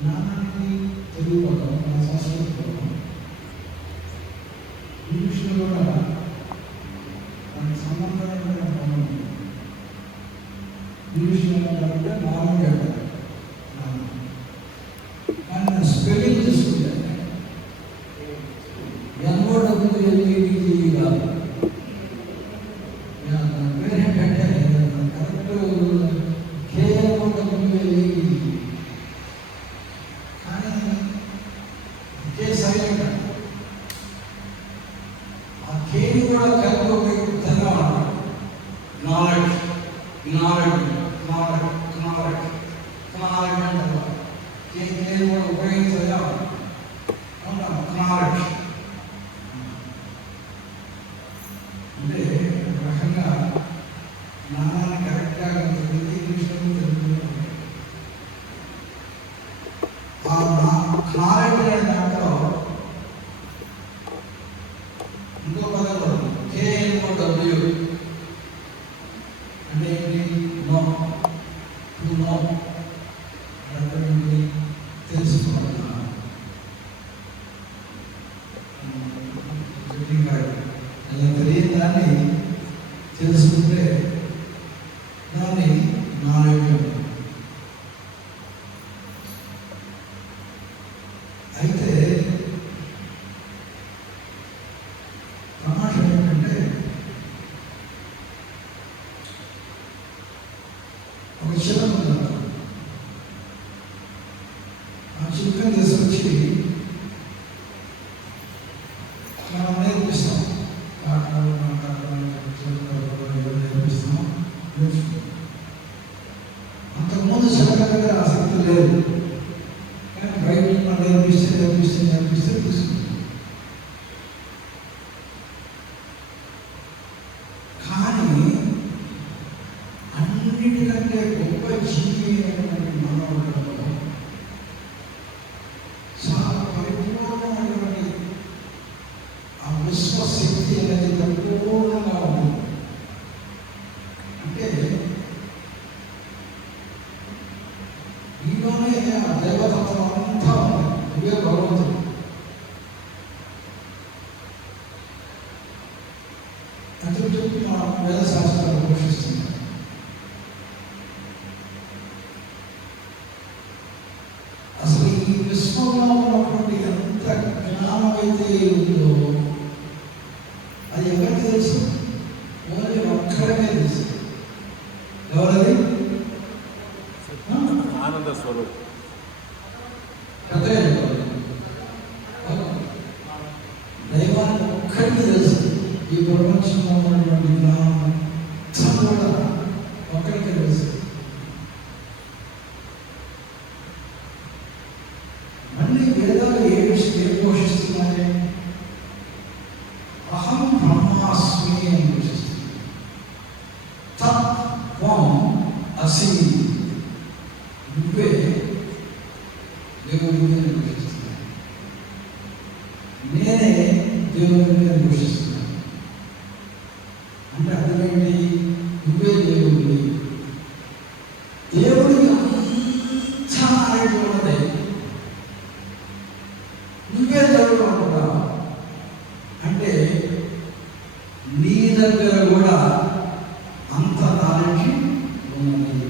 జ్ఞానానికి తెలియకపోవడం, మన సంస్కృతిపోవడం, ఈ విషయంలో కూడా దానికి సంబంధమైన పనులు ఈ విషయంలో అంటే నాలుగు అంటారు. కానీ స్పెల్లింగ్ తీసుకుంటే ఎంఓ డబ్బులు వెళ్ళి కాదు, పేరేంటంటే కరెక్ట్ కేఎంఓ డబ్బులు వెళ్ళి, కానీ కే సైలెంట్. ఆ కేని కూడా కలిపి తెల్లవాడు knowledge knowledge knowledge knowledge knowledge అంటారు. కేని కూడా ఉపయోగించదా నాలెడ్జ్ అంటే ఒక రకంగా జ్ఞానాన్ని కరెక్ట్గా తెలియదు, ఇంగ్లీష్లో తెలుగుతున్నాం. ఆ నాలెడ్జ్ అనే దాంట్లో ఇంకో పదంలో కేఎన్ఓ డబ్ల్యూ అంటే ఏంటి? నో, టు నో అంటే తెలుసుకోవాలి. అలా తెలియని దాన్ని తెలుసుకుంటే దాన్ని నాలెడ్జ్. అయితే తమాషా ఏంటంటే ఒక చిన్న ఉంది, ఆ చిక్కని తీసుకొచ్చి మనం నేర్పిస్తాం. పాటలు నేర్పిస్తాం, నేర్చుకుంటాం. అంతకుముందు చిన్న దగ్గర ఆసక్తి లేదు, కానీ బయట నేర్పిస్తే నేర్పిస్తే నేర్పిస్తే తీసుకుంటాం. కానీ అన్నిటికంటే గొప్ప జీవి అయినటువంటి మానవులలో చాలా పరిపూర్ణమైనటువంటి ఆ విశ్వశక్తి అనేది పరిపూర్ణంగా ఉంది. అంటే నీలోనే ఆ దైవతత్వం అంతా ఉంది. నువ్వే భగవంతుడు. అని చెప్పి మా వేద శాస్త్రాలు పోషిస్తున్నాయి. అసలు ఈ విశ్వంలో ఉన్నటువంటి ఎంత జ్ఞానం అయితే ఉందో అది ఎవరికి తెలుసు? ఓన్లీ ఒక్కడికే తెలుసు. ఎవరది? ఆనంద స్వరూప్. దైవాన్ని ఒక్కడికి తెలుసు. ఈ ప్రపంచంలో ఉన్నటువంటి జ్ఞానం కూడా ఒక్కడికే తెలుసు. మళ్ళీ వేదాలు ఏం పోషిస్తున్నాయి? అహం బ్రహ్మాస్మి అని పోషిస్తుంది. తత్వం అసి, నువ్వే దేవుడిని పోషిస్తున్నాను, నేనే దేవుడిని పోషిస్తున్నాను. అంటే అర్థమేంటి? నువ్వే దేవుడిని. దేవుడికి అంతా నాలెడ్జ్ ఉన్నది, నువ్వే దేవుడు అంటున్నావు. అంటే నీ దగ్గర కూడా అంత నాలెడ్జ్ ఉన్నది.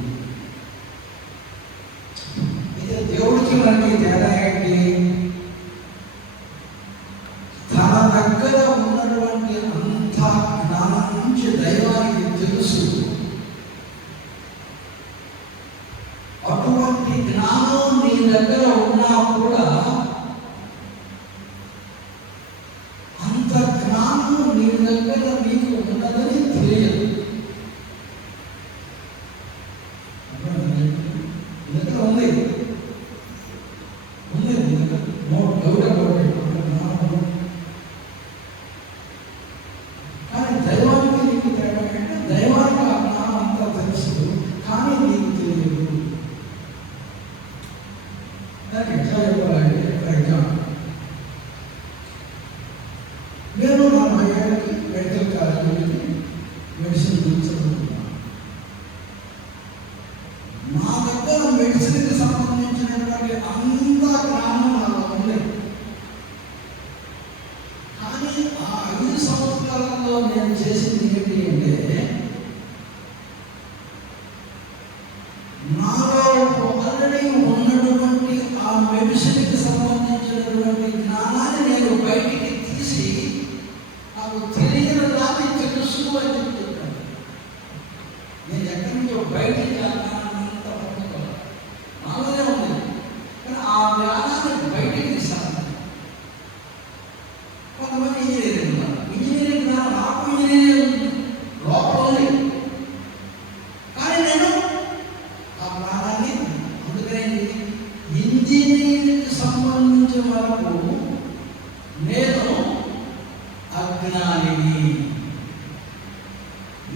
అయితే దేవుడికి మనకి తేడా ఏంటి? తన దగ్గర ఉన్నటువంటి అంత జ్ఞానం నుంచి దైవానికి తెలుసు. అటువంటి జ్ఞానం నీ దగ్గర ఉన్నా కూడా అంత జ్ఞానం నీ దగ్గర నీకు ఉన్నదని తెలియదు. దగ్గర ఉంది, ఉంది, నో డౌట్ అబౌట్ ఇట్. కానీ దైవానికి నీకు తేడా అంటే దైవానికి ఆ జ్ఞానం అంతా తెలుసు, కానీ నీకు తెలియదు. దానికి ఎట్లా చెప్పాలంటే ఎగ్జాంపుల్, నేను 40 ఏళ్ళకి మెడికల్ కాలేజీకి మెడిసిన్ చదువుతున్నాను. నా దగ్గర మెడిసిన్కి సంబంధించి నాలో ఆల్రెడీ ఉన్నటువంటి ఆ మెడిసిన్కి సంబంధించినటువంటి జ్ఞానాన్ని నేను బయటికి తీసి నాకు తెలియని దాన్ని తెలుసు అని చెప్తున్నాను. నేను ఎక్కడి నుంచో బయటికి అంతా పట్టుకోవాలి, నాలోనే ఉంది, కానీ ఆ జ్ఞానాన్ని బయటికి తీసాను. కొంతమంది ఇంజనీరింగ్ ఉన్నారు, ఇంజనీరింగ్ జ్ఞానం నాకు ఇంజనీరింగ్ లోపల ఉంది, కానీ నేను ఆ జ్ఞానాన్ని అందుకనే ఇంజనీరింగ్కి సంబంధించిన వరకు నేను అజ్ఞానిని.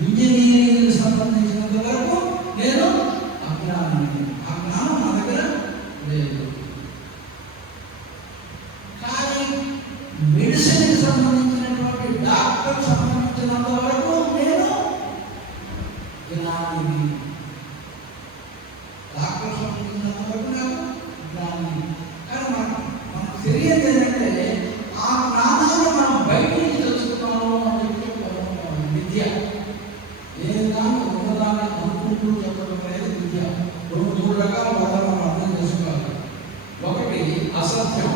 ఇంజనీరింగ్కి సంబంధించినంత వరకు నేను అజ్ఞానిని. ఆ జ్ఞానం నా దగ్గర లేదు. కానీ మెడిసిన్కి సంబంధించినటువంటి డాక్టర్కి సంబంధించినంత వరకు నేను జ్ఞానిని. డాక్టర్ సంబంధించినంత వరకు నాకు జ్ఞానిని. కానీ మనకు తెలియదు ఏంటంటే ఆ జ్ఞానాన్ని మనం బయటికి తెలుసుకున్నాము అని చెప్పి విద్య. ఏదాన్ని ఉన్నదాన్ని అనుకుంటూ చెప్పడం అనేది విద్య. మూడు రకాల పదాలు మనం అర్థం చేసుకోవాలి. ఒకటి అసత్యం,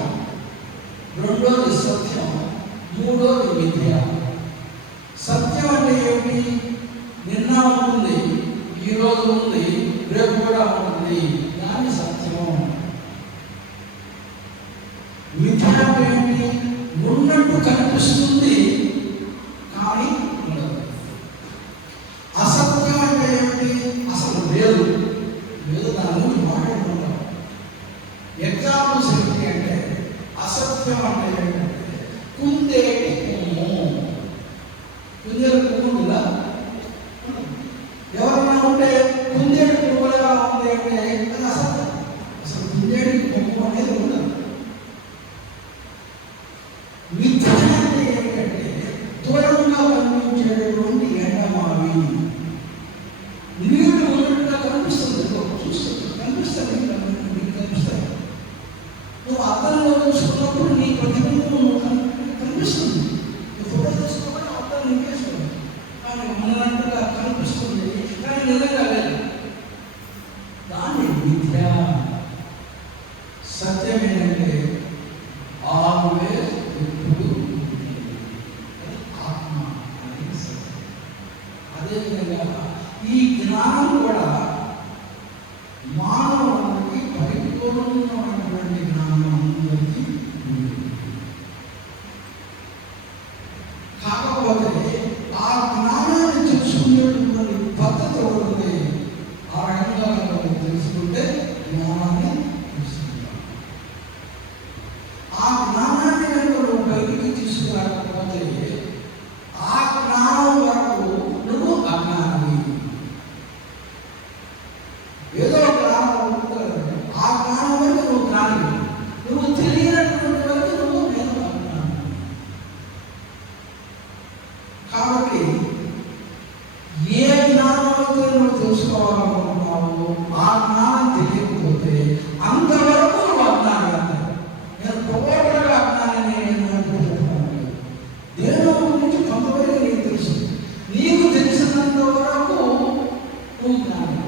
రెండోది సత్యం, మూడోది విద్య. సత్యం అంటే ఏమిటి? నిన్న ఉంటుంది, ఈరోజు ఉంది, రేపు కూడా ఉంటుంది, దాని సత్యం. విద్య అంటే ఏమిటి? ఉన్నట్టు కనిపిస్తుంది కానీ ఉండదు. అసత్యం అంటే ఏమిటి? అసలు లేదు, దాని గురించి మాట్లాడుకుంటాం. ఎగ్జాంపుల్స్ ఏంటి అంటే, అసత్యం అంటే ఏంటంటే కుందేటి కొమ్ము. కుందేటి కొమ్ము ఉందా? ఎవరైనా ఉంటే కుందేటి కొమ్ములుగా ఉంది అంటే అది అసత్యం. అసలు కుందేటి కొమ్ము అనేది ఉండదు. మిథ్య అంటే ఏంటంటే దూరంగా కనిపించేటటువంటి ఎండమావి. నీళ్లు ఉన్నట్టుగా కనిపిస్తుంది, చూస్తుంది, కనిపిస్తుంది, మీకు కనిపిస్తాయి. నువ్వు అద్దంలో చూసుకున్నప్పుడు నీ ప్రతిబింబం కనిపిస్తుంది. నువ్వు ఫోటో తీసుకోవాలి, అద్దం నింపేసుకోవాలి, కానీ ఉన్నట్టుగా కనిపిస్తుంది కానీ నిజంగా లేదు. దాన్ని మిథ్య. సత్యం ఏంటంటే ఆల్వేస్, ఎప్పుడు ఆత్మ అనేది సత్యం. అదేవిధంగా ఈ జ్ఞానం కూడా మానవునికి పరిపూర్ణమైనటువంటి జ్ఞానం అందరికీ ఉంది. కాకపోతే ఆ జ్ఞానాన్ని తెలుసుకునేటువంటి పద్ధతి ఉంది. ఆ రకంగా తెలుసుకుంటే జ్ఞానాన్ని తెలుసుకుంటాం. ఆ జ్ఞానాన్ని కనుక నువ్వు బయటికి తీసుకురాకపోతే ఆ జ్ఞానం వరకు నువ్వు అజ్ఞాని. ఏదో ఒక జ్ఞానం ఉంటుంది, ఆ జ్ఞానం వరకు నువ్వు జ్ఞాని. నువ్వు తెలియనటువంటి వరకు నువ్వు నేను అజ్ఞాని. కాబట్టి ఏ జ్ఞానం అయితే నువ్వు తెలుసుకోవాలనుకుంటున్నావు ఆ జ్ఞానం తెలియకపోతే అంతవరకు నువ్వు అజ్ఞాని. అంతే. నేను పొగడగా అజ్ఞాని చెప్తాను. దేవుని గురించి కొంతవరకు నీకు తెలుసు. నీకు తెలిసినంత వరకు నువ్వు జ్ఞాని.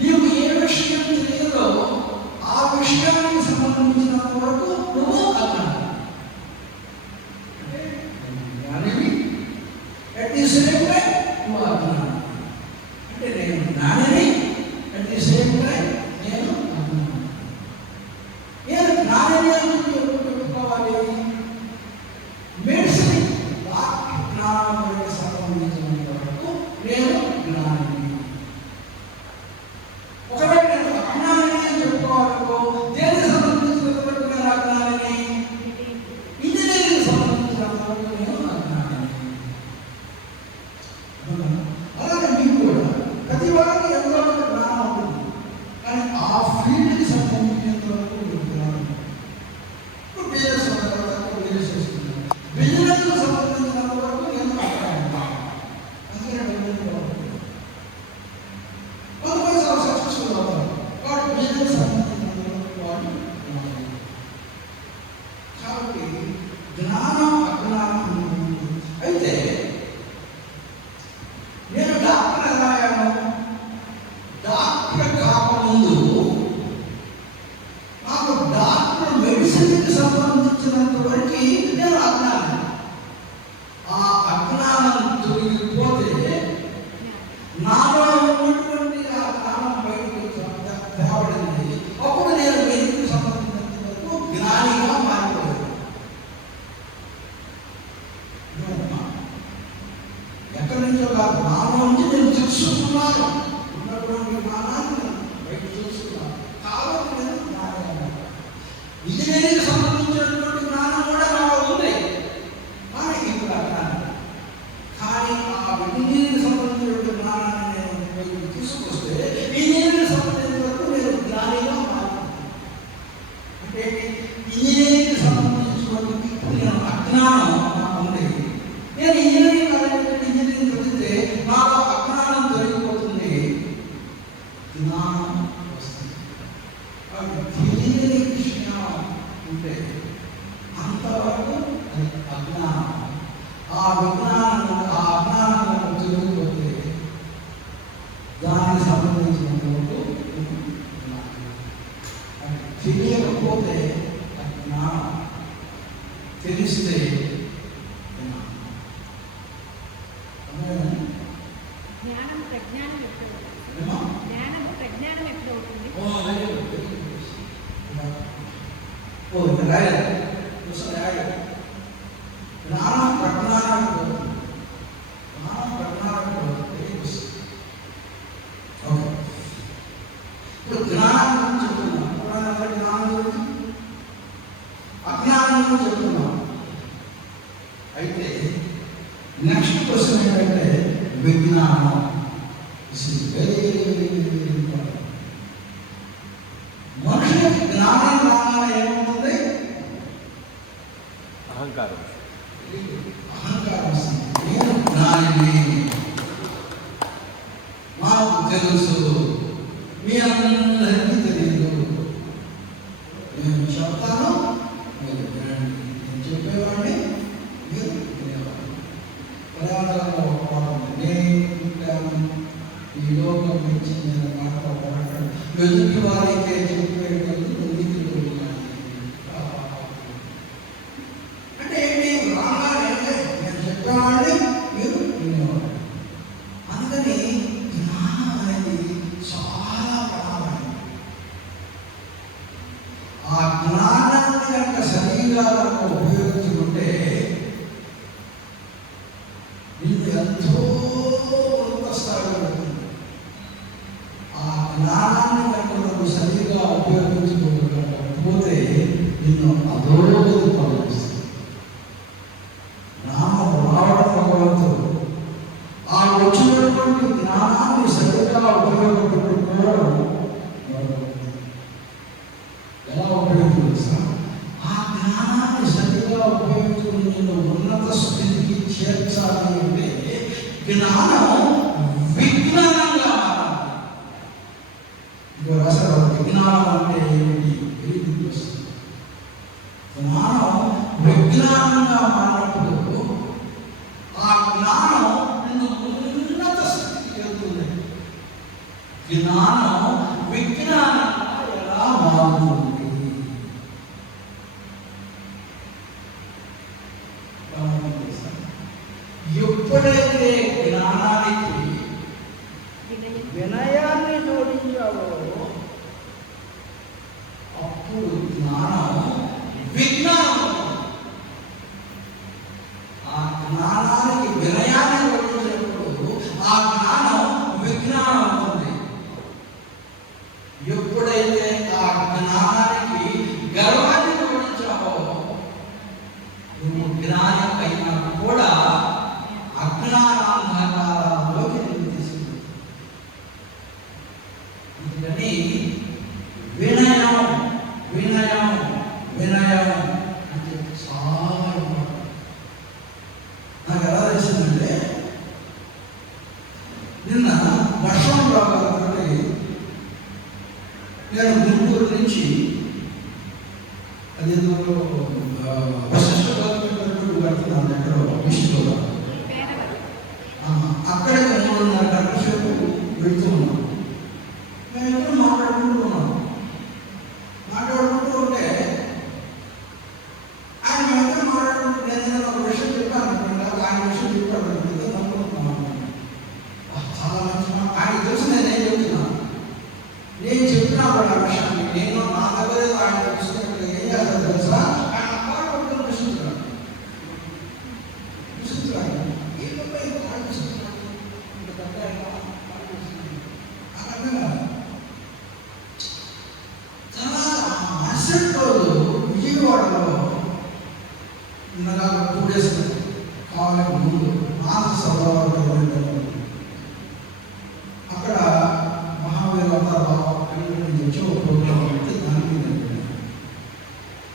నీకు ఏ డాక్టర్ కాకముందు నాకు డాక్టర్ మెడిసిన్కి సంబంధించినంత వరకు నేను అజ్ఞానం. ఆ అజ్ఞానం తొలగిపోతే నాలో ఉన్నటువంటి ఆ జ్ఞానం బయటకు తేవడింది. అప్పుడు నేను మెడిసిన్కి సంబంధించినంత వరకు జ్ఞానిగా మారిపోయాను. ఎక్కడి నుంచో కాదు, నాలో నుంచి నేను తెలుసుకున్నాను. ఉన్నటువంటి జ్ఞానాన్ని బయట తెలుసుకున్నాను. కాబట్టి నేను జ్ఞానం. ఇంజనీరింగ్ సంబంధించినటువంటి జ్ఞానం కూడా నాలో ఉంది, కానీ ఇప్పుడు అజ్ఞానం. కానీ ఆ ఇంజనీరింగ్ సంబంధించినటువంటి జ్ఞానాన్ని నేను బయటకు తీసుకొస్తే ఇంజనీరింగ్ సంబంధించిన వరకు నేను జ్ఞానిగా మారుతాను. అంటే ఇంజనీరింగ్ సంబంధించినటువంటి ఇప్పుడు నేను అజ్ఞానం నాకు ఉంది. నేను ఇంజనీరింగ్ ఇంజనీరింగ్ చదివితే నాలో అజ్ఞానం జరిగిపోతుంది, జ్ఞానం వస్తుంది. తెలియని విషయం ఉంటే అంతవరకు అది అజ్ఞానం. ఆ అజ్ఞానం జరిగిపోతే దానికి సంబంధించినంతవరకు తెలియకపోతే అజ్ఞానం, తెలిస్తే అయితే నెక్స్ట్ క్వశ్చన్ ఏంటంటే విజ్ఞానం. మనుషులకి జ్ఞానం రాగానే ఏమవుతుంది? అహంకారం వస్తుంది. నేను జ్ఞానిని, నాకు తెలుసు, మీ అందరికీ తెలియదు. నేను చెప్తాను, మీరు వినండి. నేను చెప్పేవాడిని, మీరు వినేవాడిని. ప్రయాణంలో నేను ఈ లోకం నుంచి నేను మాట్లాడతాను. ఎదుటి వారికే చెప్పేటప్పుడు అంటే ఏంటి? రాగానే నేను చెప్పేవాడిని, మీరు వినేవాడు. అందుకని జ్ఞానం అనేది చాలా ప్రధానమైనది. ఆ జ్ఞానాన్ని కనుక సరిగా ఉపయోగించుకుంటే నిన్ను ఎంతో ఉన్నత స్థాయిలో ఉంటుంది. ఆ జ్ఞానాన్ని కనుక నువ్వు సరిగా ఉపయోగించుకోకపోతే నిన్ను అధోగతి పంపిస్తుంది. జ్ఞానం రావడం భగవంతుడు. ఆ వచ్చినటువంటి జ్ఞానాన్ని సరిగా ఉపయోగపెట్టుకోవడం ఎలా ఉపయోగిస్తాను? ఆ జ్ఞానాన్ని సరిగా ఉపయోగించుకుని నిన్ను ఉన్నత స్థితికి చేర్చాలి అంటే జ్ఞానం విజ్ఞానంగా మారాలి. అసలు విజ్ఞానం అంటే ఏమిటి? జ్ఞానం విజ్ఞానంగా మారినప్పుడు ఆ జ్ఞానం నిన్ను ఉన్నత స్థితికి వెళ్తుంది. జ్ఞానం విజ్ఞానంగా ఎలా మారుతుంది? ఎప్పుడైతే జ్ఞానానికి వినయాన్ని జోడించావో అప్పుడు జ్ఞానం విజ్ఞానం. ఆ జ్ఞానానికి వినయాన్ని జోడించినప్పుడు ఆ జ్ఞానం విజ్ఞానం అవుతుంది. ఎప్పుడైతే ఆ జ్ఞానానికి గర్వాన్ని జోడించావో నువ్వు జ్ఞాని అయినా కూడా అజ్ఞానాంధకారంలోకి నిన్ను తీసుకుంటుంది. అందుకని వినయం వినయం వినయం అంటే చాలా ఇంపార్టెంట్. నాకు ఎలా తెలిసిందంటే నిన్న వర్షం రావాలంటే నేను గుంటూరు నుంచి అది వశిష్ఠ కడుతున్నాను ఎక్కడో విష్ణులో అక్కడికి 3.5 గంటల సేపు వెళ్తూ ఉన్నాం. మేము నేను చెప్పినా కూడా ఆ విషయాన్ని నేను నా దగ్గరే ఆయన చూసినట్టు ఏం చేస్తాను తెలుసా, ఆయన పాట పట్టుకొని చూస్తున్నాడు విజయవాడలో ఉండగా 2 days కావాలని ముందు మానస సభలో అక్కడ మహావీర నుంచి ఒక ప్రోగ్రాం అయితే దాని మీద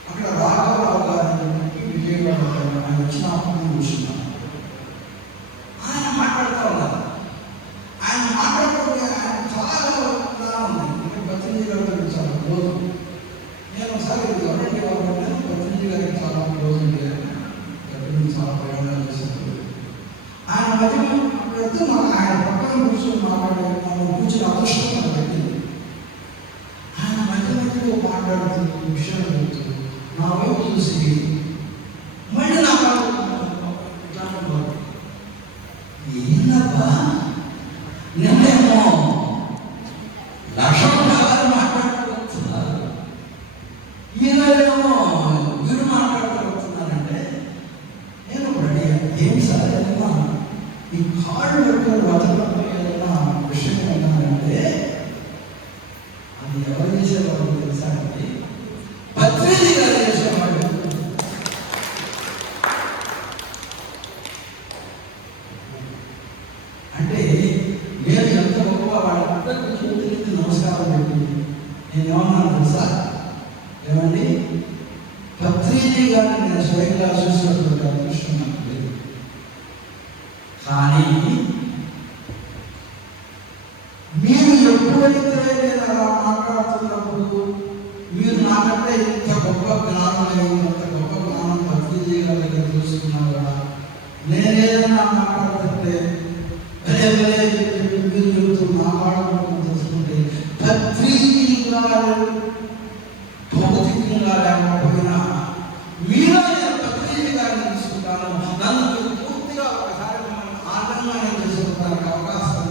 అక్కడ రాఘవరావు గారి విజయవాడ ఆయన వచ్చినప్పుడు కూర్చున్నాను. ఆయన మాట్లాడుతూ ఉన్నారు. ఆయన మాట్లాడుతుంటే ఆయన చాలా ఉంది. పత్రిజీ గారు చాలా క్లోజ్. నేను ఒకసారి ఎవరండి కాబట్టి పత్రిజీ గారికి చాలా క్లోజ్ ఉండే చాలా ప్రయాణాలు చేశారు. ఆయన మధ్యలో పెడితే మాకు ఆయన పక్కన కూర్చొని మాట్లాడే కూర్చుని అదృష్టం మనకు పెట్టింది. ఆయన మధ్యలో మాట్లాడుతూ విషయాలు చెప్తూ నా వైపు చూసి మళ్ళీ నా ఏందబ్బా నేనేమో లక్ష్మణ గారు మాట్లాడుతున్నారు, ఈయనేమో వీరు మాట్లాడుతున్నారంటే నేను రెడీ. ఏం సార్ ఏమన్నా ఈ కాళ్ళు పెట్టుకుని వదలడం ఏదైనా విషయం ఏంటంటే అది ఎవరు చేసేవాళ్ళు తెలుసా అండి, పత్రిజీ గారు చేసేవాళ్ళు. అంటే నేను ఎంత గొప్ప వాళ్ళందరికీ చేతులెత్తి నమస్కారం పెట్టి నేను ఏమన్నాను తెలుసా, ఏమండి పత్రిజీ గారిని నేను స్వయంగా చూసినటువంటి అదృష్టం నాకు లేదు. కానీ మీరు ఎప్పుడైతే నేను అలా మాట్లాడుతున్నప్పుడు మీరు నాకంటే ఇంత గొప్ప జ్ఞానం లేదు, అంత గొప్ప జ్ఞానం పత్రిజీ గారి దగ్గర చూసుకున్నా కూడా నేనేదైనా మాట్లాడుతుంటే మీరు చెబుతూ నా మాట్లాడుకుంటూ తెలుసుకుంటే పత్రిజీ గారు భౌతికంగా లేకపోయినా మీలో నేను పత్రిజీ గారిని తీసుకుంటాను. నన్ను మీరు పూర్తిగా ఒకసారి ఆనందంగా చేసుకోవడానికి అవకాశం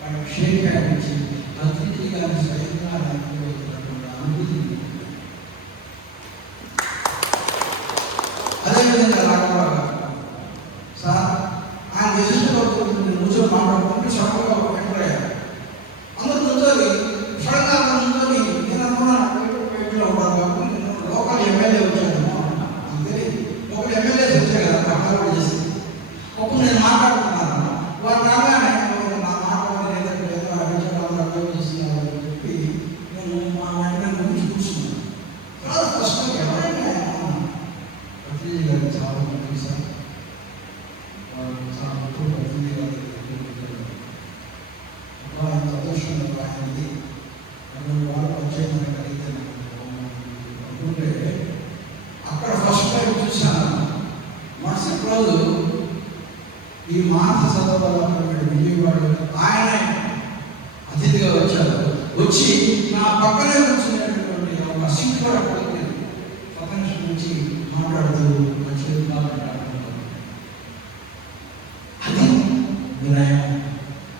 వాళ్ళకి షేక్ హ్యాండ్ పత్రిజీ గారిని స్వయంగా అనుభూతి. అదేవిధంగా రాఘవరావు సార్ ఆయన ఎదురులో కూర్చొని మాట్లాడుకుంటే సడన్గా ఎంటర్ అయ్యారు. అందరూ కూర్చొని సడన్గా కూర్చొని నేను అనుకున్నాను ఉంటాను కాబట్టి నేను లోకల్ ఎమ్మెల్యే వచ్చాను అంతే. ఒక ఎమ్మెల్యే వచ్చాయి కదా అక్కడ చేసింది. అప్పుడు నేను మాట్లాడుతున్నాను, వాడు రాగానే నా మాట్లాడే లేదంటే ఏదో అభిషేకాలు అర్థం చేస్తున్నాను అని చెప్పి నేను మా ఆయన గురించి కూర్చున్నాను. చాలా స్పష్టంగా ఎవరైనా పత్రిజీ గారికి చాలా మంది సార్ చాలా ఎక్కువ పత్రిజీ గారి సంతోషంగా ఆయనది వాళ్ళు పరిచయం కలిగితే అనుకుంటే అక్కడ ఫస్ట్ టైం చూశాను. మరుసటి రోజు ఈ మానస సభలో విజయవాడ ఆయన అతిథిగా వచ్చారు. వచ్చి నా పక్కనే కూర్చునేటటువంటి ఒక సీట్ కూడా పడుతుంది. పక్కన నుంచి మాట్లాడుతూ మంచిగా మాట్లాడుతున్నారు. అది వినయం.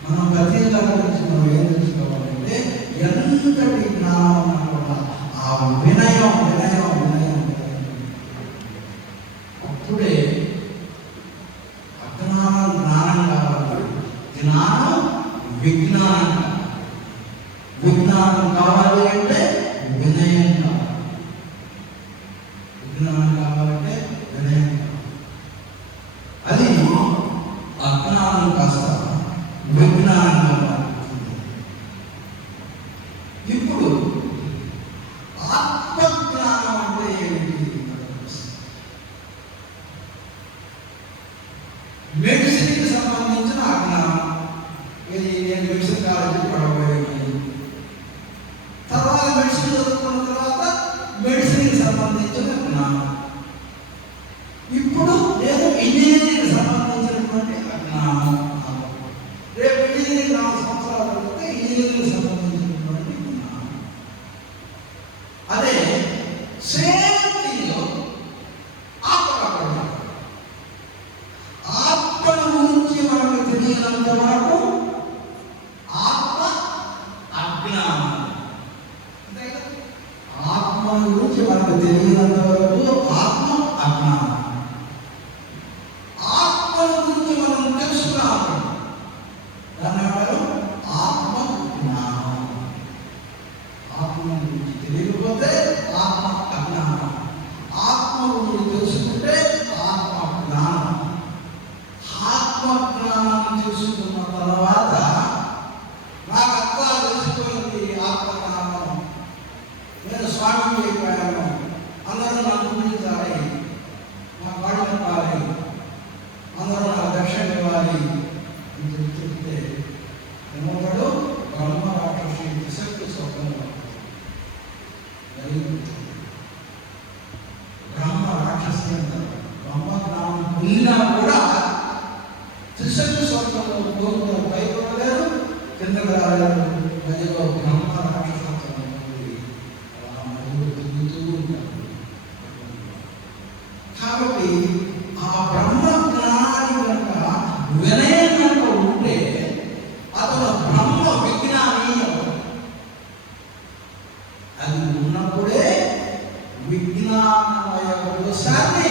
మనం ప్రతి గురించి మనం ఏం తెలుసుకోవాలంటే ఎంతటి జ్ఞానం కూడా ఆ వినయం వినయం వినయం అప్పుడే అజ్ఞానం జ్ఞానం కావాలి, జ్ఞానం విజ్ఞానం. విజ్ఞానం కావాలి అంటే వినయం కావాలి, విజ్ఞానం కావాలంటే వినయం కావాలి. అది అజ్ఞానం కాస్త విజ్ఞానంగా మారుతుంది. ఇప్పుడు ఆత్మజ్ఞానం అంటే ఏమిటి? మెడిసిన్కి సంబంధించిన అజ్ఞానం. ఇది నేను మెడిసిన్ కాలేజీ పడబోయేది. తర్వాత మెడిసిన్ చదువుకున్న తర్వాత మెడిసిన్కి సంబంధించిన జ్ఞానం. ఇప్పుడు నేను ఇంజనీరింగ్కి సంబంధించినటువంటి అజ్ఞానం. రేపు ఇంజనీరింగ్ 4 సంవత్సరాలు జరిగితే ఇంజనీరింగ్ సంబంధించినటువంటి జ్ఞానం. అదే సేమ్ థింగ్ ఆత్మ. ఆత్మ గురించి మనకు తెలియనంత వరకు మనకు తెలియనంత వరకు ఆత్మ అజ్ఞానం. ఆత్మను గురించి మనం తెలుసుకున్నాము, దాన్ని ఏమంటారు? ఆత్మ జ్ఞానం. ఆత్మ గురించి తెలియకపోతే ఆత్మ అజ్ఞానం, ఆత్మ గురించి తెలుసుకుంటే ఆత్మ జ్ఞానం. ఆత్మ జ్ఞానం తెలుసుకున్న తర్వాత నాకు అంతా తెలిసిపోయింది ఆత్మ జ్ఞానం, నేను స్వామి అయిపోయాను, అందరూ నన్ను పూజించాలి, నా కాళ్ళు ఇవ్వాలి, అందరూ నాకు దక్షిణ ఇవ్వాలి అని చెప్తే ఏమవుతాడు? బ్రహ్మ రాక్షసి త్రిశక్తి స్వప్నంలో బ్రహ్మ రాక్షసి అంటారు. బ్రహ్మ జ్ఞానం పొందినా కూడా త్రిశక్తి స్వప్నంలో పోతున్న పైకి రాలేరు, కిందకు రాలేరు, మధ్యలో బ్రహ్మ రాక్షసత్వం తిరుగుతూ ఉంటారు. కాబట్టి ఆ బ్రహ్మ జ్ఞానాన్ని కనుక వినయం కనుక ఉంటే అతను బ్రహ్మ విజ్ఞాని. అది ఉన్నప్పుడే విజ్ఞానమయ కోశాన్ని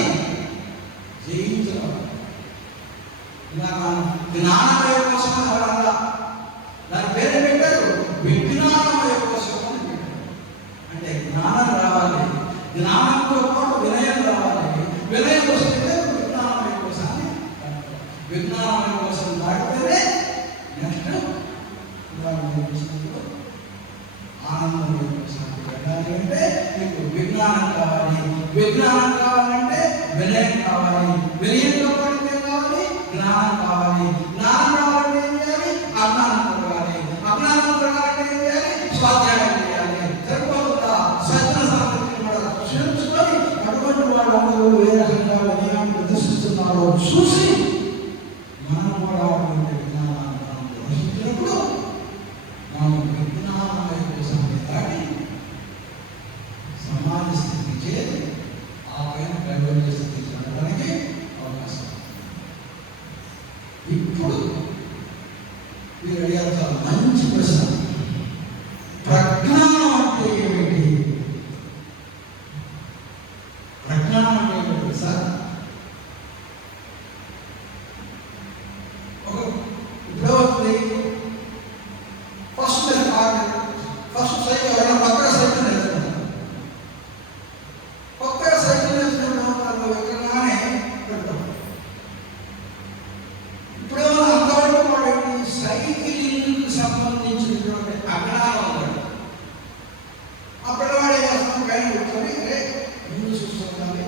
జయించగలరు. జ్ఞానమయ కోశం అనగా దాని పేరు పెట్టారు విజ్ఞానమయ కోశం అని పెట్టారు. అంటే జ్ఞానం రావాలి, జ్ఞానంతో పాటు వినయం రావాలి, వినయం వస్తే విజ్ఞానమయ కోశాన్ని విజ్ఞానమయ కోసం దాటితేనే నెక్స్ట్ ఆనందమయ కోశాన్ని వెళ్ళాలి. అంటే మీకు విజ్ఞానం కావాలి, విజ్ఞానం కావాలంటే వినయం కావాలి, వినయంతో పాటు ఏం కావాలి? జ్ఞానం కావాలి, జ్ఞానం కావాలంటే ఏం చేయాలి? అజ్ఞానం కలగాలి, అజ్ఞానం కలగాలంటే ఏం చేయాలి? స్వాధ్యాయం చేయాలి. సరిపోతుందా? సజ్జన సామర్థ్యం కూడా క్షీణించుకొని అటువంటి వాళ్ళందరూ ఏ రకంగా వినయాన్ని ప్రదర్శిస్తున్నారో చూసి మనం కూడా అటువంటి విజ్ఞానాన్ని ప్రదర్శించినప్పుడు మనం విజ్ఞానమయ కోశాన్ని దాటి సమాజ స్థితికి చేరి ఆ పైన కైవల్య స్థితికి రావడానికి అవకాశం. ఇప్పుడు మీరు అడిగారు చాలా మంచి ప్రశ్న, ప్రజ్ఞానం అంటే ఏమిటి? ప్రజ్ఞానం అంటే ఏమిటి సార్? ఇప్పుడు అవుతుంది ఫస్ట్ ఫస్ట్ సైకిల్ ఎవరైనా కొత్తగా సైకిల్ నేర్చుకుంటారు. కొత్తగా సైకిల్ నేర్చుకుంటాం ఎక్కగానే పెడతాం. ఇప్పుడు అంతవరకు వాడికి సైకిలింగ్కి సంబంధించినటువంటి అజ్ఞానం ఉంటాడు. ఆ పిల్లవాడు ఏం చేస్తాం? పైన కూర్చొని ముందు చూస్తుండాలి,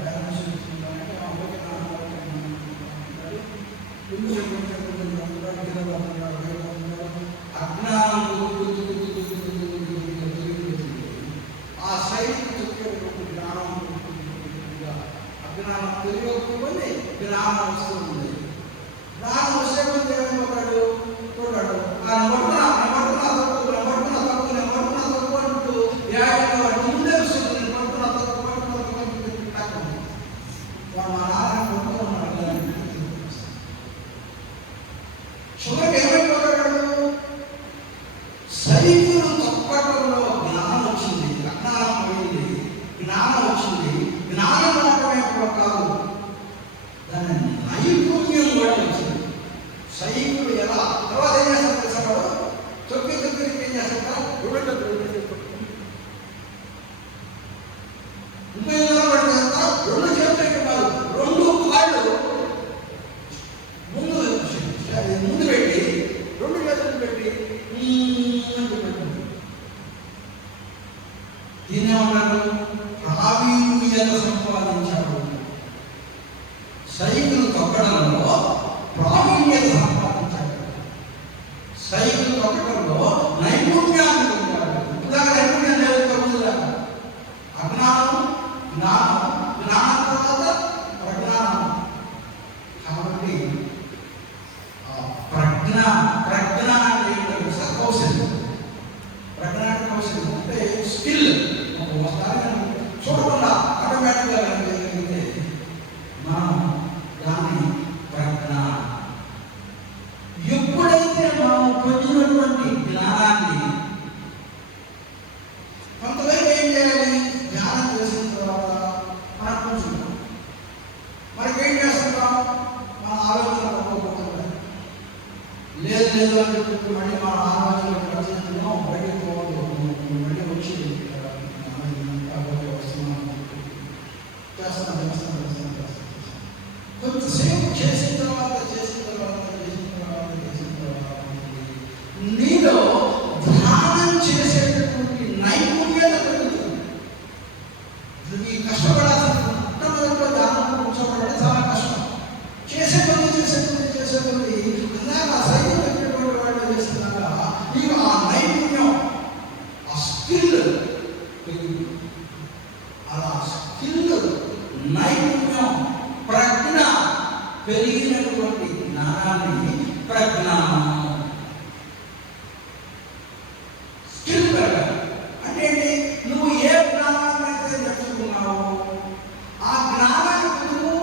బ్యాలెన్స్ చూస్తుండాలంటే అజ్ఞానం ఆ సైకిల్ చెప్పేటువంటి జ్ఞానం అజ్ఞానం తెలియకపోతే జ్ఞానం వస్తుంది. జ్ఞానం వస్తే కొంత ఏమైపోతాడు? చూడాడు నెంబడుతున్నా తప్పు అంటూ ముందే వస్తుంది. నేను పడుతున్నా తప్పు మా నాన్న కొడుతూ ఉన్నాడు. చివరికి ఏమైపోతాడు? సైకిల్ తప్పటంలో జ్ఞానం వచ్చింది, అజ్ఞానం పోయింది, జ్ఞానం వచ్చింది. జ్ఞానం మాత్రమే కూడా కాదు, దాని నైపుణ్యం కూడా వచ్చింది. సైకిల్ ఎలా తర్వాత ఏం చేస్తారు తెలుసా? తొక్కి ఏం చేస్తారు? రెండు చేతులు కాదు, రెండు కాళ్ళు ముందు పెట్టి రెండు చేతులు పెట్టి దీన్నేమన్నారు? ప్రావీణ్యత సంపాదించాడు. సైకిల్ తొక్కడంలో ప్రావీణ్యత సంపాదించాడు, సైకిల్ తొక్కడంలో నైపుణ్యాన్ని పొందాడు. ఇప్పుడు నైపుణ్యం లేదు. అజ్ఞానం, జ్ఞానం, జ్ఞానం తర్వాత ప్రజ్ఞానం. కాబట్టి ప్రజ్ఞ అంటే కౌశల్యం. ప్రజ్ఞ అంటే కౌశల్యం అంటే స్కిల్. ఒకసారి చూడకుండా ఆటోమేటిక్గా చేయగలిగితే మనం దాన్ని ప్రజ్ఞ. ఎప్పుడైతే మనం పొందినటువంటి జ్ఞానాన్ని కొంతవరకు ఏం చేయాలి? చెప్పి మళ్ళీ మా ఆలోచన రచనలో బయటకు పోవద్దు, మళ్ళీ వచ్చి వస్తున్నాను చేస్తాను. కొంతసేపు చేసిన తర్వాత నీలో ధ్యానం చేసేటటువంటి నైపుణ్యత పెరుగుతుంది. ఈ కష్టపడాల్సిన మొట్టమొదటిలో ధ్యానం కూర్చోబడి చాలా కష్టం. చేసే కొన్ని అందాక ఆ సైతం పెట్టినటువంటి వాళ్ళు చేస్తున్నారా నీకు ఆ నైపుణ్యం, ఆ స్కిల్ అలా స్కిల్, నైపుణ్యం, ప్రజ్ఞ పెరిగినటువంటి జ్ఞానాన్ని ప్రజ్ఞానం. స్కిల్ పెరగాలి అంటే నువ్వు ఏ జ్ఞానాన్ని అయితే నేర్చుకున్నావో ఆ జ్ఞానానికి నువ్వు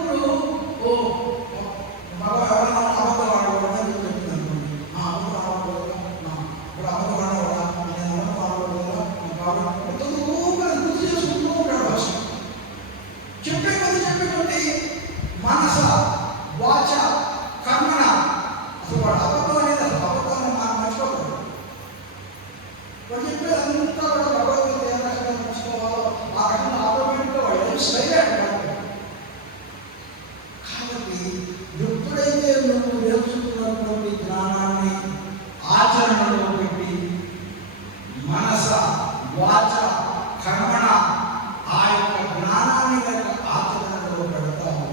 మనస వాచ కర్మణ అసలు వాడు అబద్ధం అనేది అసలు అబద్ధాన్ని మనం మర్చిపోతాడు. వాడు చెప్పేది అంతా కూడా భగవద్గీత ఏ రకంగా మర్చిపోవాలో ఆ రకంగా ఆటోమేటిక్గా వాడు ఏం స్టైల్ అంటాడు. కాబట్టి ఎప్పుడైతే నువ్వు నేర్చుకున్నటువంటి జ్ఞానాన్ని ఆచరణలో పెట్టి మనస వాచ కర్మణ ఆ యొక్క జ్ఞానాన్ని ఆచరణలో పెడతావు.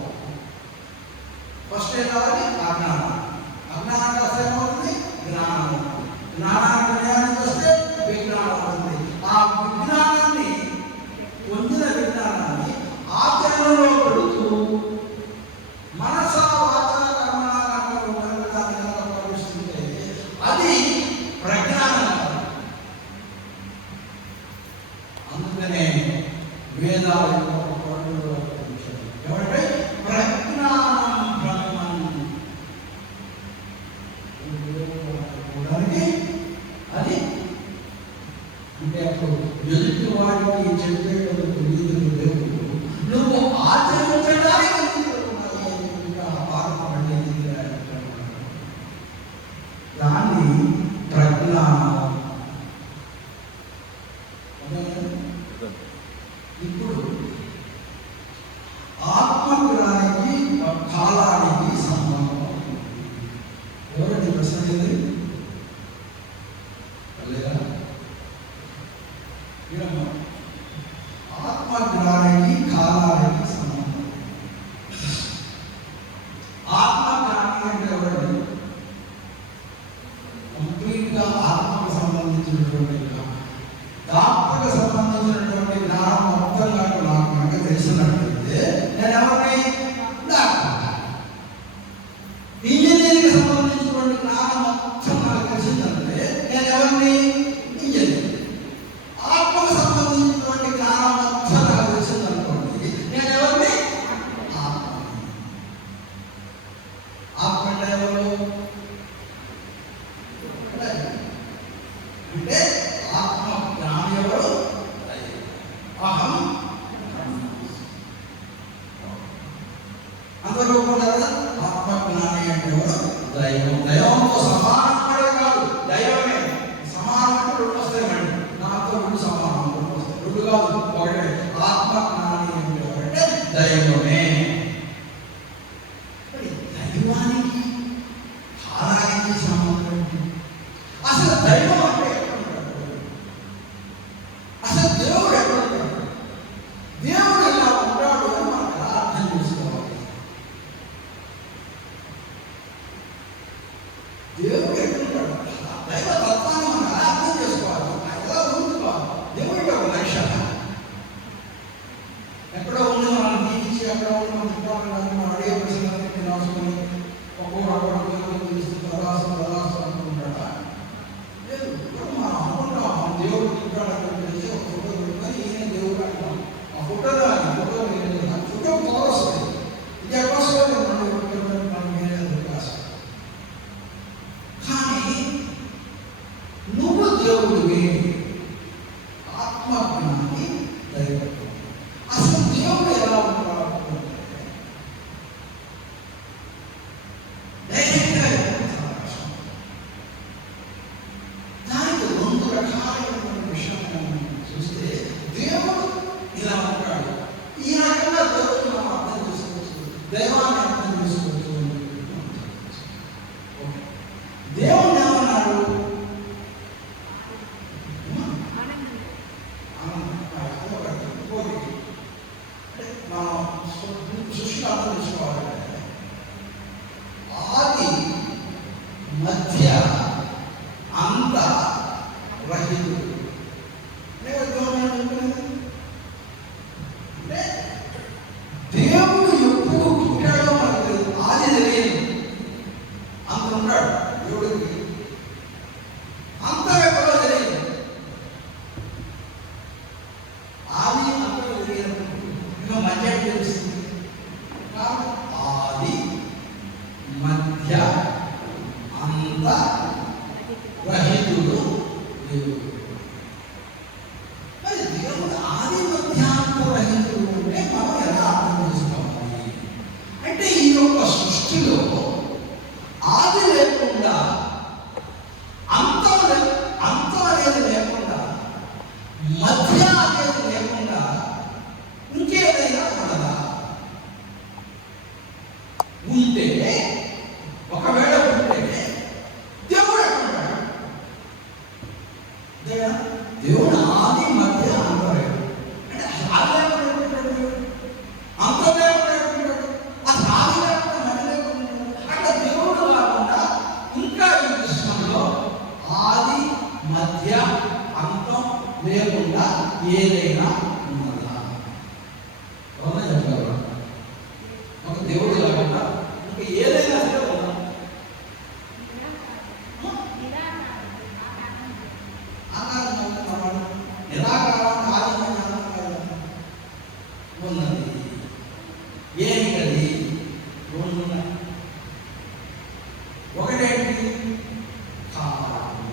ఫస్ట్ ఏం కావాలి? అజ్ఞానం. అజ్ఞానానికి వస్తే ఏమవుతుంది? జ్ఞానం అవుతుంది. జ్ఞానానికి జ్ఞానానికి వస్తే విజ్ఞానం అవుతుంది. ఆ విజ్ఞానాన్ని పొందిన విజ్ఞానాన్ని ఆచరణలో పెడుతూ మనస వాచ కర్మణ ప్రవేశిస్తుంటే అది ప్రజ్ఞానం. అందుకనే వేదాలు ఎవరంటే ప్రజ్ఞానం అది అంటే అప్పుడు ఎదుటి వాడికి చెప్పేటప్పుడు నీతులు లేవు, నువ్వు ఆచరించడానికి దాన్ని ప్రజ్ఞానం. ఇప్పుడు ఆత్మజ్ఞానానికి కాలానికి సంబంధం ఎవరండి ప్రశ్న లేదా? ఆత్మజ్ఞానానికి కాలానికి సంబంధం. ఆత్మజ్ఞానం అంటే ఎవరండి? కంప్లీట్గా ఆత్మకు సంబంధించినటువంటి ఆత్మకు సంబంధించినటువంటి జ్ఞానం మొత్తం నాకు కనుక తెలిసినట్లయితే నేను ఎవరిని? ఇంజనీరింగ్ సంబంధించినటువంటి జ్ఞానం మొత్తం నాకు తెలిసిందంటే నేను ఎవరిని? ఇంజనీర్. ఆత్మకు సంబంధించినటువంటి జ్ఞానం మొత్తం నాకు తెలిసిందనుకోండి నేను ఎవరిని? ఆత్మ. ఆత్మ అంటే ఎవరు? అంటే ఆత్మ జ్ఞాని ఎవరు? అహం. అందరూ కూడా ఆత్మజ్ఞాని అంటే ఎవరు? దైవం. దైవంతో సమానమే కాదు, దైవమే. సమానం అంటే రెండు వస్తాయండి, నాతో రెండు సమానం, రెండు వస్తాయి, రెండు కాదు ఒకటే. ఆత్మజ్ఞాని అంటే ఎవరంటే దైవమే. దైవానికి కాలానికి సంబంధం ఏంటి? అసలు దైవం అంటే ఎక్కడ ఉంటాడు? అసలు దేవుడు ఎక్కడ ఉంటాడు? దేవుడు ఎలా ఉంటాడు అని మనం ఎలా అర్థం చేసుకోవాలి? దేవుడు ఎక్కడుంటాడు? దైవ తత్వాన్ని మనం ఎలా అర్థం చేసుకోవాలి? ఎలా ఊరుకోవాలి? దేవుడు ఒక మనిషి ఎక్కడో ఉంది, మనం తీర్చి ఎక్కడో ఉంది, మనం తిట్టాలని మనం అడిగే ప్రశ్నలన్నింటినీ రాసుకొని ఒక్కొక్క అనుకుంటాడా? లేదు. ఇప్పుడు మనం అనుకుంటాం మన దేవుడు తిట్టాడని తెలిసి ఒక ఫోటో పెట్టుకొని ఈయన దేవుడు అంటాం. ఆ ఫోటోలో ఫోటో పొగ వస్తుంది. ఇది ఎక్కడ వస్తుంది? మనం వేరే అవకాశం. కానీ నువ్వు దేవుడివి, ఆత్మజ్ఞాని, దైవం. అసలు దేవుడు ఎలా ఉంటాడు? డైరెక్ట్గా రహితుడు. అంటే దేవుడు ఎప్పుడు పుట్టాడో మనకు తెలియదు. ఆది తెలియదు, అంత ఉంటాడు దేవుడికి. అంతం ఎక్కడో తెలియదు. ఆది అంతం తెలియదు, ఇంకా మధ్య తెలుస్తుంది. ఆది మధ్య అంత రహితుడు దేవుడు. మరి దేవుడు ఆది మధ్యాంత రహితుడు అంటే మనం ఎలా అర్థం చేసుకోవాలి అంటే, ఈ యొక్క సృష్టిలో ఆది లేకుండా, అంతం అనేది లేకుండా, మధ్య అనేది లేకుండా ఇంకేదైనా ఉండదా? ఉంటే, ఒకవేళ ఉంటే దేవుడు ఎక్కడున్నాడు? దేవుడు ఆది మధ్య అంతరం అంటే ఆది లేకుండా ఎక్కడుంటాడు? అంతం లేకుండా ఎక్కడుంటాడు? అసలు ఆది లేకుండా మధ్య లేకుండా అట్లా దేవుడు కాకుండా ఇంకా ఈ విశ్వంలో ఆది మధ్య అంతం లేకుండా ఏదైనా ఉన్నదా? అవునా చెప్పగలరా? ఒక దేవుడు కాకుండా ఇంకా ఏదైనా సరే ఉందా? నిరాకారం కాదని ఉన్నది. ఏమిటది? రెండు ఉన్నాయి. ఒకటేంటి? కాలము.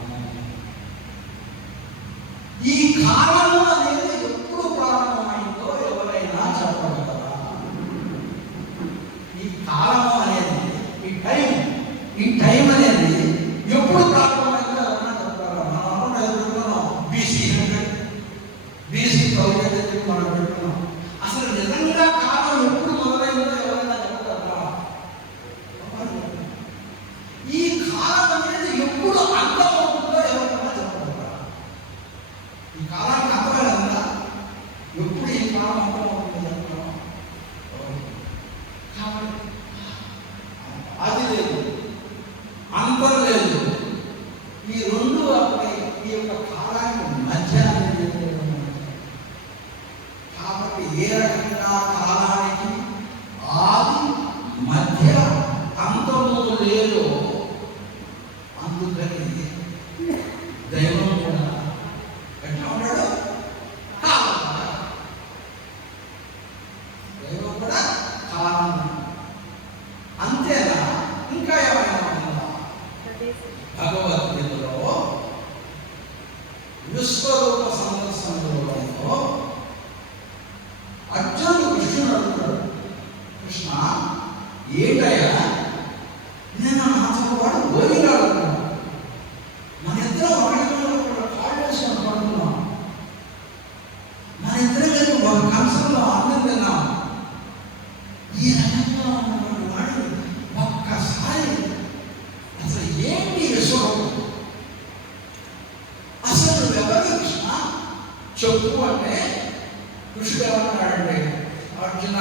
ఈ కాలము అనేది ఎప్పుడు ప్రారంభమైందో ఎవరైనా చెప్పగలరా? ఈ కాలము అనేది, ఈ టైం అనేది ఎప్పుడు ప్రారంభమైందో ఎవరైనా చెప్పగలరా? మనం అనుకుంటున్నాం BC 1000 మనం పెట్టుకున్నాం. అసలు నిజంగా కాలం ఎప్పుడు మొదలైందో ఎవరైనా చెప్పగలరా? ఈ కాలం అనేది ఎప్పుడు అంతం అవుతుందో ఎవరైనా చెప్పగలరా? ఈ కాలానికి అంతమైందా? ఎప్పుడు ఈ కాలం అంతం అవుతుందో చెప్పగలరా? కాబట్టి అది లేదు, అంతం లేదు. ఈ రెండు అప్పుడే ఈ యొక్క కాలానికి మధ్య అనేది లేదు. కాబట్టి ఏ రకంగా కాలానికి ఆది మధ్య అంతము లేదో, అందుకని దైవం కూడా ఎట్లా ఉన్నాడు? కాలం. దైవం కూడా కాలం. అంతేనా? ఇంకా ఏమైనా ఉందా? భగవద్గీతలో విశ్వరూప సందర్శనలో అర్జునుడు కృష్ణుడు అడుగుతాడు, కృష్ణ ఏంటయ్యా నేను నాతో వాడు గోవిందాడుతున్నాను, మన ఇద్దరం ఒకటి కాళ్ళు వేసుకొని పడుతున్నాం, మన ఇద్దరం కలిపి ఒక కంచంలో అన్నం తిన్నాం. ఈ రకంగా ఉన్నటువంటి వాడు ఒక్కసారి అసలు ఏంటి విశ్వరూపం? అసలు నువ్వెవరు కృష్ణ చెప్పు అంటే, కృష్ణుడు ఏమన్నాడంటే, అర్జున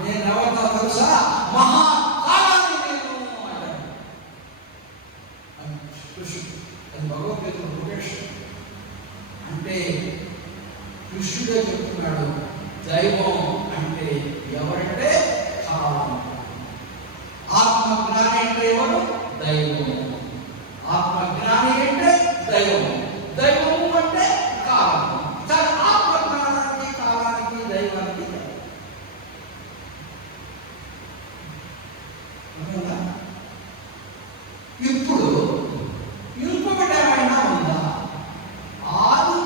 నేను ఎవరినో తెలుసా? మహాకాలాన్ని నేను అన్నాడు. కృష్ణుడు అది భగవద్గీతలో ప్రొటెక్షన్ అంటే కృష్ణుడే చెప్తున్నాడు. దైవం అంటే ఎవరంటే కాలం. ఆత్మజ్ఞాని అంటే ఎవరు? దైవం. ఆత్మజ్ఞాని అంటే దైవం. దైవము అంటే కాలం. ఆత్మజ్ఞానానికి, కాలానికి, దైవానికి ఇప్పుడు ఇంకొకటి ఏమైనా ఉందా? ఆది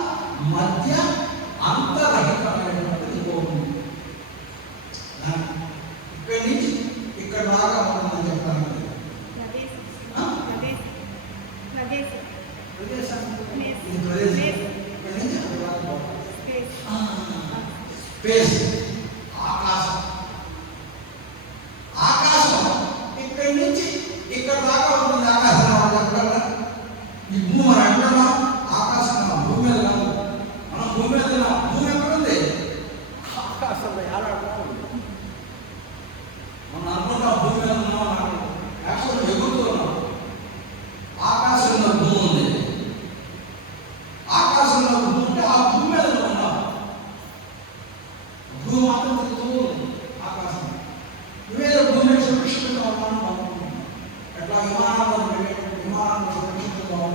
మధ్య అంతరహితమైనటువంటి ఇంకొకటి ఇక్కడి నుంచి ఇక్కడ దాకా ఉందని చెప్తాను. స్పేస్, ఆకాశం. ఆకాశం ఇక్కడి నుంచి ఇక్కడ దాకా ఉంటుంది. ఆకాశం చెప్పగలరా? ఈ భూమి మనం అంటున్నాం ఆకాశం, భూమి మీద కాదు. మనం భూమి మీద తిన్నాం. భూమి ఎక్కడ ఉంది? ఆకాశంలో ఏడాడుతూ ఉంది. మనం అనుకుంటాం భూమి మీద ఉన్నాం, యాక్చువల్ ఎగురుతూ ఉన్నాం. ఆకాశంలో భూమి ఉంది.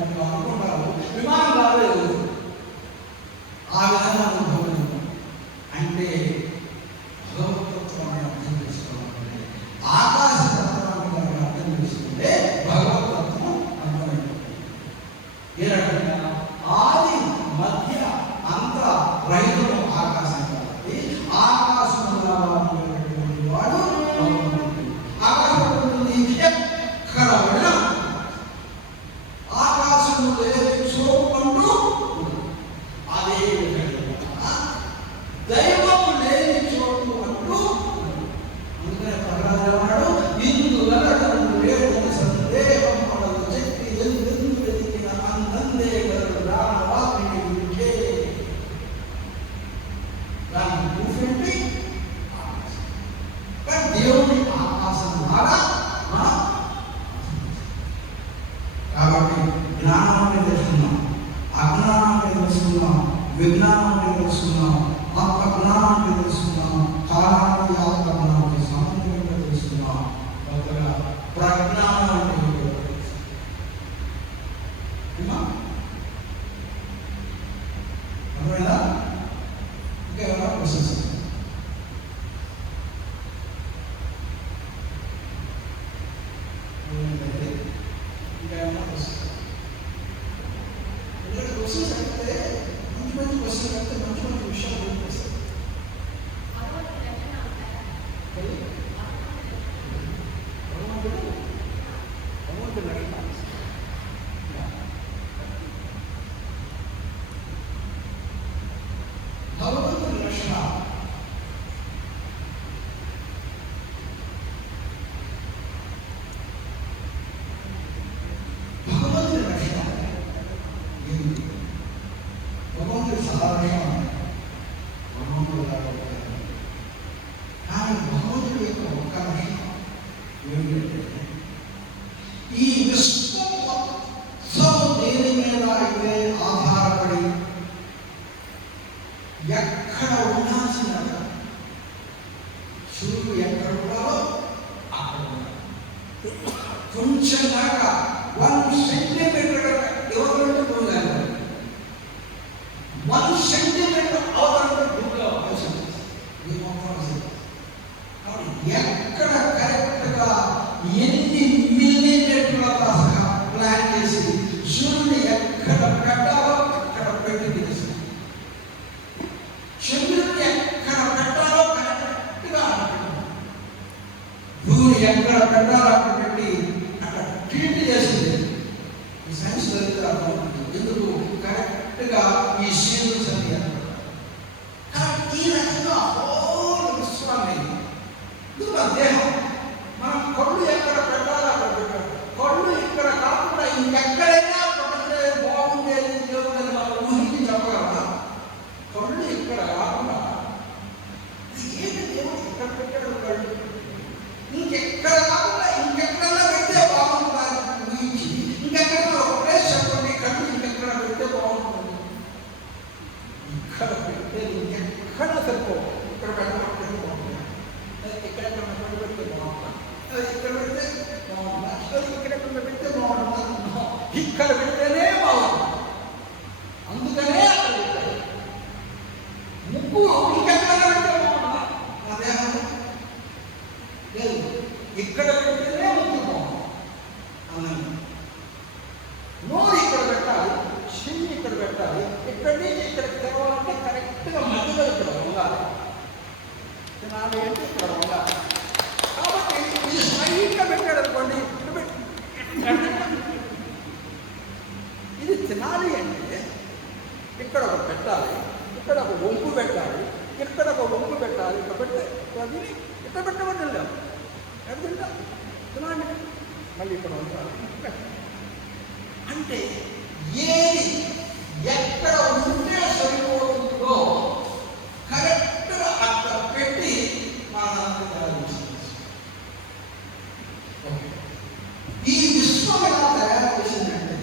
అనుకుంటారు విమానం రాలేదు, ఆ విధంగా అనుభవం. అంటే భగవతత్వాన్ని అర్థం చేసుకోవాలంటే ఆకాశ తత్వాన్ని అర్థం చేసుకుంటే భగవతత్వం అర్థమైపోతుంది. ఏ రకంగా ఆది మధ్య అంత రైతులు ఆకాశం కాబట్టి ఆకాశంలో ఉండేటువంటి వాడు ఆకాశం ఉంటుంది. ఎక్కడ వెళ్ళినా ఆకాశం లేని చూపుకుంటూ అదే విధంగా దైవం లేని చోటు అంటూ అందుకనే ప్రహ్లాదుడు ఇందువల్ల వేదన సందేహం మనకు శక్తి ఎందుకు వెతికిన అందందే రామవాక్ని ఉంటే దాని ప్రూఫ్ కానీ దేవుని ఆకాశం ద్వారా మనం కాబట్టి జ్ఞానాన్ని తెలుసుకున్నాం, అజ్ఞానాన్ని తెలుసుకున్నాం, విజ్ఞానాన్ని తెలుసుకున్నాం, ఆత్మజ్ఞానాన్ని తెలుసుకున్నాం, కాలాన్ని ఆత్మజ్ఞానాన్ని సమన్వయంగా తెలుసుకున్నాం. కొత్తగా ప్రజ్ఞానం అంటే అర్థమైందా? ఇంకా ఏమైనా క్వశ్చన్స్? ఇంకా ఏమైనా క్వశ్చన్స్? క్వశ్చన్స్ అడిగితే మంచి మంచి క్వశ్చన్ అడిగితే మంచి మంచి విషయాలు వస్తాయి. భగవంతుని లక్షణాలు భగవంతుని లక్షణాలు ఏంటి? భగవంతుడు సాధారణ భగవంతుడు కానీ భగవంతుడి యొక్క ఒక్క లక్షణం ఏమిటంటే ఈ విశ్వం మొత్తం దేని మీద అయితే ఆధారపడి ఎక్కడ ఉండాల్సిన సూర్యుడు ఎక్కడ ఉన్నారో అక్కడ ఉన్నారు. కొంచెం దాకా 1 సెంటీమీటర్ ఎవరు పోగలరు, 1 సెంటీమీటర్ అవతల భూమిలో ఎక్కడ కరెక్ట్గా ఎన్ని మిల్లీమీటర్ల సహా ప్లాన్ చేసి సూర్యుని ఎక్కడ పెట్టాలో అక్కడ పెట్టి తెలుసు. చంద్రుడిని ఎక్కడ పెట్టాలో కరెక్ట్గా భూమి ఎక్కడ పెట్టాలో అక్కడ పెట్టి అక్కడ ట్రీట్ చేసింది. ఈ సైన్స్ జరిగితే అర్థమవుతుంది ఎందుకు కరెక్ట్గా ఈ సీరియల్స్ అని కాబట్టి ఈ రకంగా హోల్ విశ్వాన్ని దేహం మనం కళ్ళు ఎక్కడ పెట్టాలో అక్కడ పెట్టాలి. కళ్ళు ఇక్కడ కాకుండా ఇంకెక్కడైనా పెట్టే బాగుండేది దేవుడు మనం ఊహించి చెప్పగలరా? కళ్ళు ఇక్కడ కాకుండా ఏంటి దేవుడు ఇక్కడ పెట్టాడు కళ్ళు, ఇంకెక్కడ కాకుండా ఇంకెక్కడన్నా పెడితే బాగుంటుందని ఊహించి ఇంకెక్కడ ఒకటే చెప్పండి కళ్ళు ఇంకెక్కడ పెడితే బాగుంటుంది. ఇక్కడ పెడితే ఇంకెక్కడ సరిపో ఇక్కడ పెట్టబడితే బాగుంటుంది, ఇక్కడెక్కడ పెడితే బాగుంటుంది, ఇక్కడ పెడితే బాగుంటుంది, ఇక్కడెక్కడ పెడితే బాగుంటుంది, ఇక్కడ పెడితేనే బాగుంటుంది. అందుకనే అక్కడ పెట్టారు. ముక్కు ఇంకెక్కడ పెడితే బాగుంటుందా? నా దేహం లేదు, ఇక్కడ పెడితేనే ముక్కు బాగుంటుంది అన్నది. నోరు ఇక్కడ పెట్టాలి, చెయ్యి ఇక్కడ పెట్టాలి, ఇక్కడి నుంచి ఇక్కడికి తెరవాలంటే కరెక్ట్గా మధ్యలో ఇక్కడ ఉండాలి. తినాలి అంటే ఇక్కడ ఉండాలి. కాబట్టి ఇది స్ట్రైట్గా పెట్టాడు అనుకోండి, ఇది తినాలి అంటే ఇక్కడ ఒక పెట్టాలి, ఇక్కడ ఒక వంపు పెట్టాలి, ఇక్కడ ఒక వంపు పెట్టాలి. ఇక్కడ పెడితే అది ఇక్కడ పెట్టబడి లేవు ఎక్కడ తింటా తినాలి, మళ్ళీ ఇక్కడ ఉంటారు. అంటే ఏది ఎక్కడ ఉంటే సరిపోతుందో కరెక్ట్గా అక్కడ పెట్టి మనందరికీ తయారు చేస్తుంది. ఈ విశ్వం ఎలా తయారు చేసిందంటే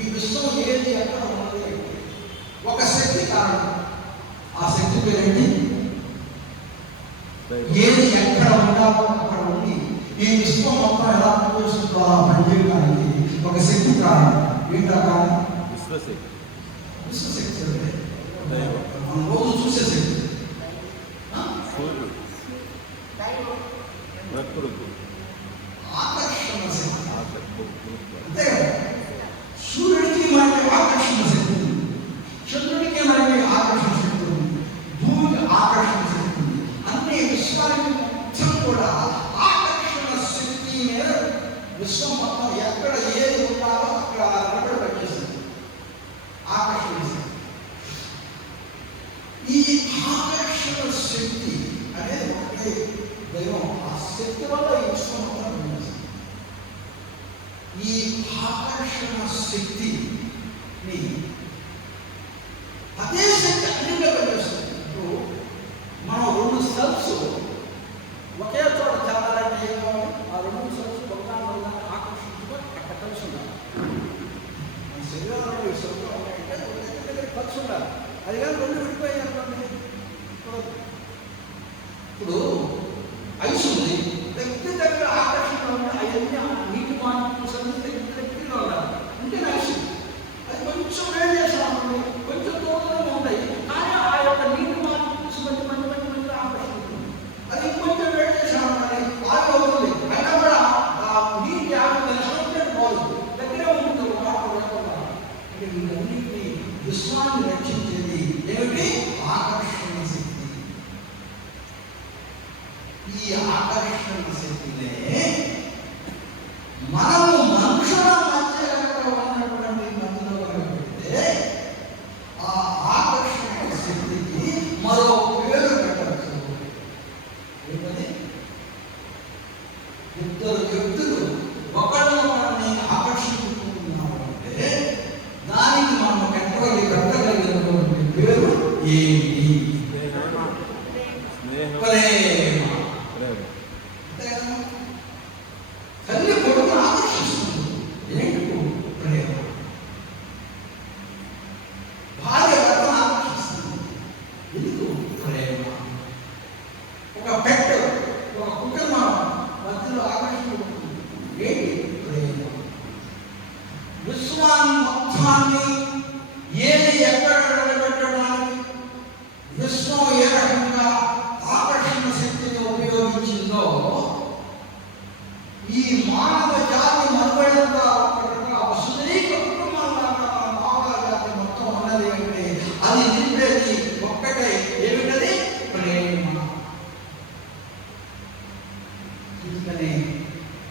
ఈ విశ్వం ఏది ఎక్కడ ఉన్నది ఒక శక్తి కారణం. ఆ శక్తి పేరేంటి? ఏది ఎక్కడ ఉండాలో అక్కడ ఉండి ఈ విశ్వం మొత్తం ఎలా పనిచేస్తుందో ఆ పనిచేయడానికి ఒక శక్తి కారణం. ఏంటా కారణం? విశ్వశక్తి. విశ్వశక్తి అంటే మనం రోజు చూసే శక్తి. సూర్యుడు, ప్రకృతి, ఆకర్షణ శక్తి. అంతే కదా, సూర్యుడికి మనకి ఆకర్షణ శక్తి ఉంది, చంద్రుడికి మనకి ఆకర్షణ శక్తి ఉంది, భూమికి ఆకర్షణ శక్తి ఉంది. అన్ని విశ్వానికి మొత్తం కూడా ఆకర్షణ శక్తి మీద విశ్వం మొత్తం ఎక్కడ ఏది ఉన్నారో అక్కడ నిలబడి పనిచేస్తుంది. ఆకర్షణ శక్తి. ఈ ఆకర్షణ శక్తి అనేది ఒకటే దైవం. ఆ శక్తి వల్ల ఈ విశ్వం మొత్తం పనిచేస్తుంది. ఈ ఆకర్షణ శక్తిని అదే శక్తి అన్నింటిలో పనిచేస్తుంది. ఇప్పుడు మనం రెండు సెల్స్ ఒకే చోట చేరాలంటే ఏం కావాలి? ఆ రెండు సెల్స్ ఒకదాని ఆకర్షించుకొని అక్కడ కలిసి ఉండాలి. మన శరీరంలో ఈ సెల్స్ ఉన్నాయంటే దగ్గర కలిసి ఉండాలి. అది కానీ రెండు విడిపోయారు. ఇప్పుడు ఐస్ ఉంది, దగ్గర ఆకర్షణ ఉన్నాయి. అవన్నీ నీటి మార్పు దగ్గరగా ఉండాలి. ఉంటే ఐస్ అది కొంచెం వేడి చేస్తాము, కొంచెం దూరంగా ఉంటాయి. కానీ ఆ యొక్క నీటి మార్పు మంచి ఆకర్షణ ఉంటుంది. అది కొంచెం వేడి చేసామని ఆగిపోతుంది. అయినా కూడా ఆ నీటి ఆకర్షణ పోదు, దగ్గరే ఉంటుంది. వీటన్నిటిని విశ్వాన్ని రక్షించేది ఏమిటి? ఆకర్షణ శక్తి. ఈ ఆకర్షణ శక్తినే మనము మనుషుల మధ్య ఉన్నటువంటి మధ్యలో పెడితే ఆ ఆకర్షణ శక్తికి మరో పేరు పెట్టవచ్చు. ఏమని? ఇద్దరు వ్యక్తులు ఒకరినొకరిని ఆకర్షించుకుంటున్నారు అంటే దానికి మనం పెట్టగలిగినటువంటి పేరు ఏంటి? ప్రేమ. తల్లి కొడుకును ఆకర్షిస్తుంది. ఏంటి? ప్రేమ. భార్య భర్తను ఆకర్షిస్తుంది. ఎందుకు? ప్రేమ. ఒక పెట్టు, ఒక కుటుంబం మధ్యలో ఆకర్షించుకుంటుంది. ఏంటి? ప్రేమ. విశ్వాన్ని మొత్తాన్ని ఏది ఎక్కడ నిలబెట్టడానికి విశ్వం ఏ రకంగా ఆకర్షణ శక్తిని ఉపయోగించిందో ఈ మానవ జాతి మనుగడంతా ఒక సుదీర్ఘ కుటుంబంలాగా మానవ జాతి మొత్తం ఉన్నది అంటే అది నిలిపేది ఒక్కటే. ఏమిటది? ప్రేమ. అందుకని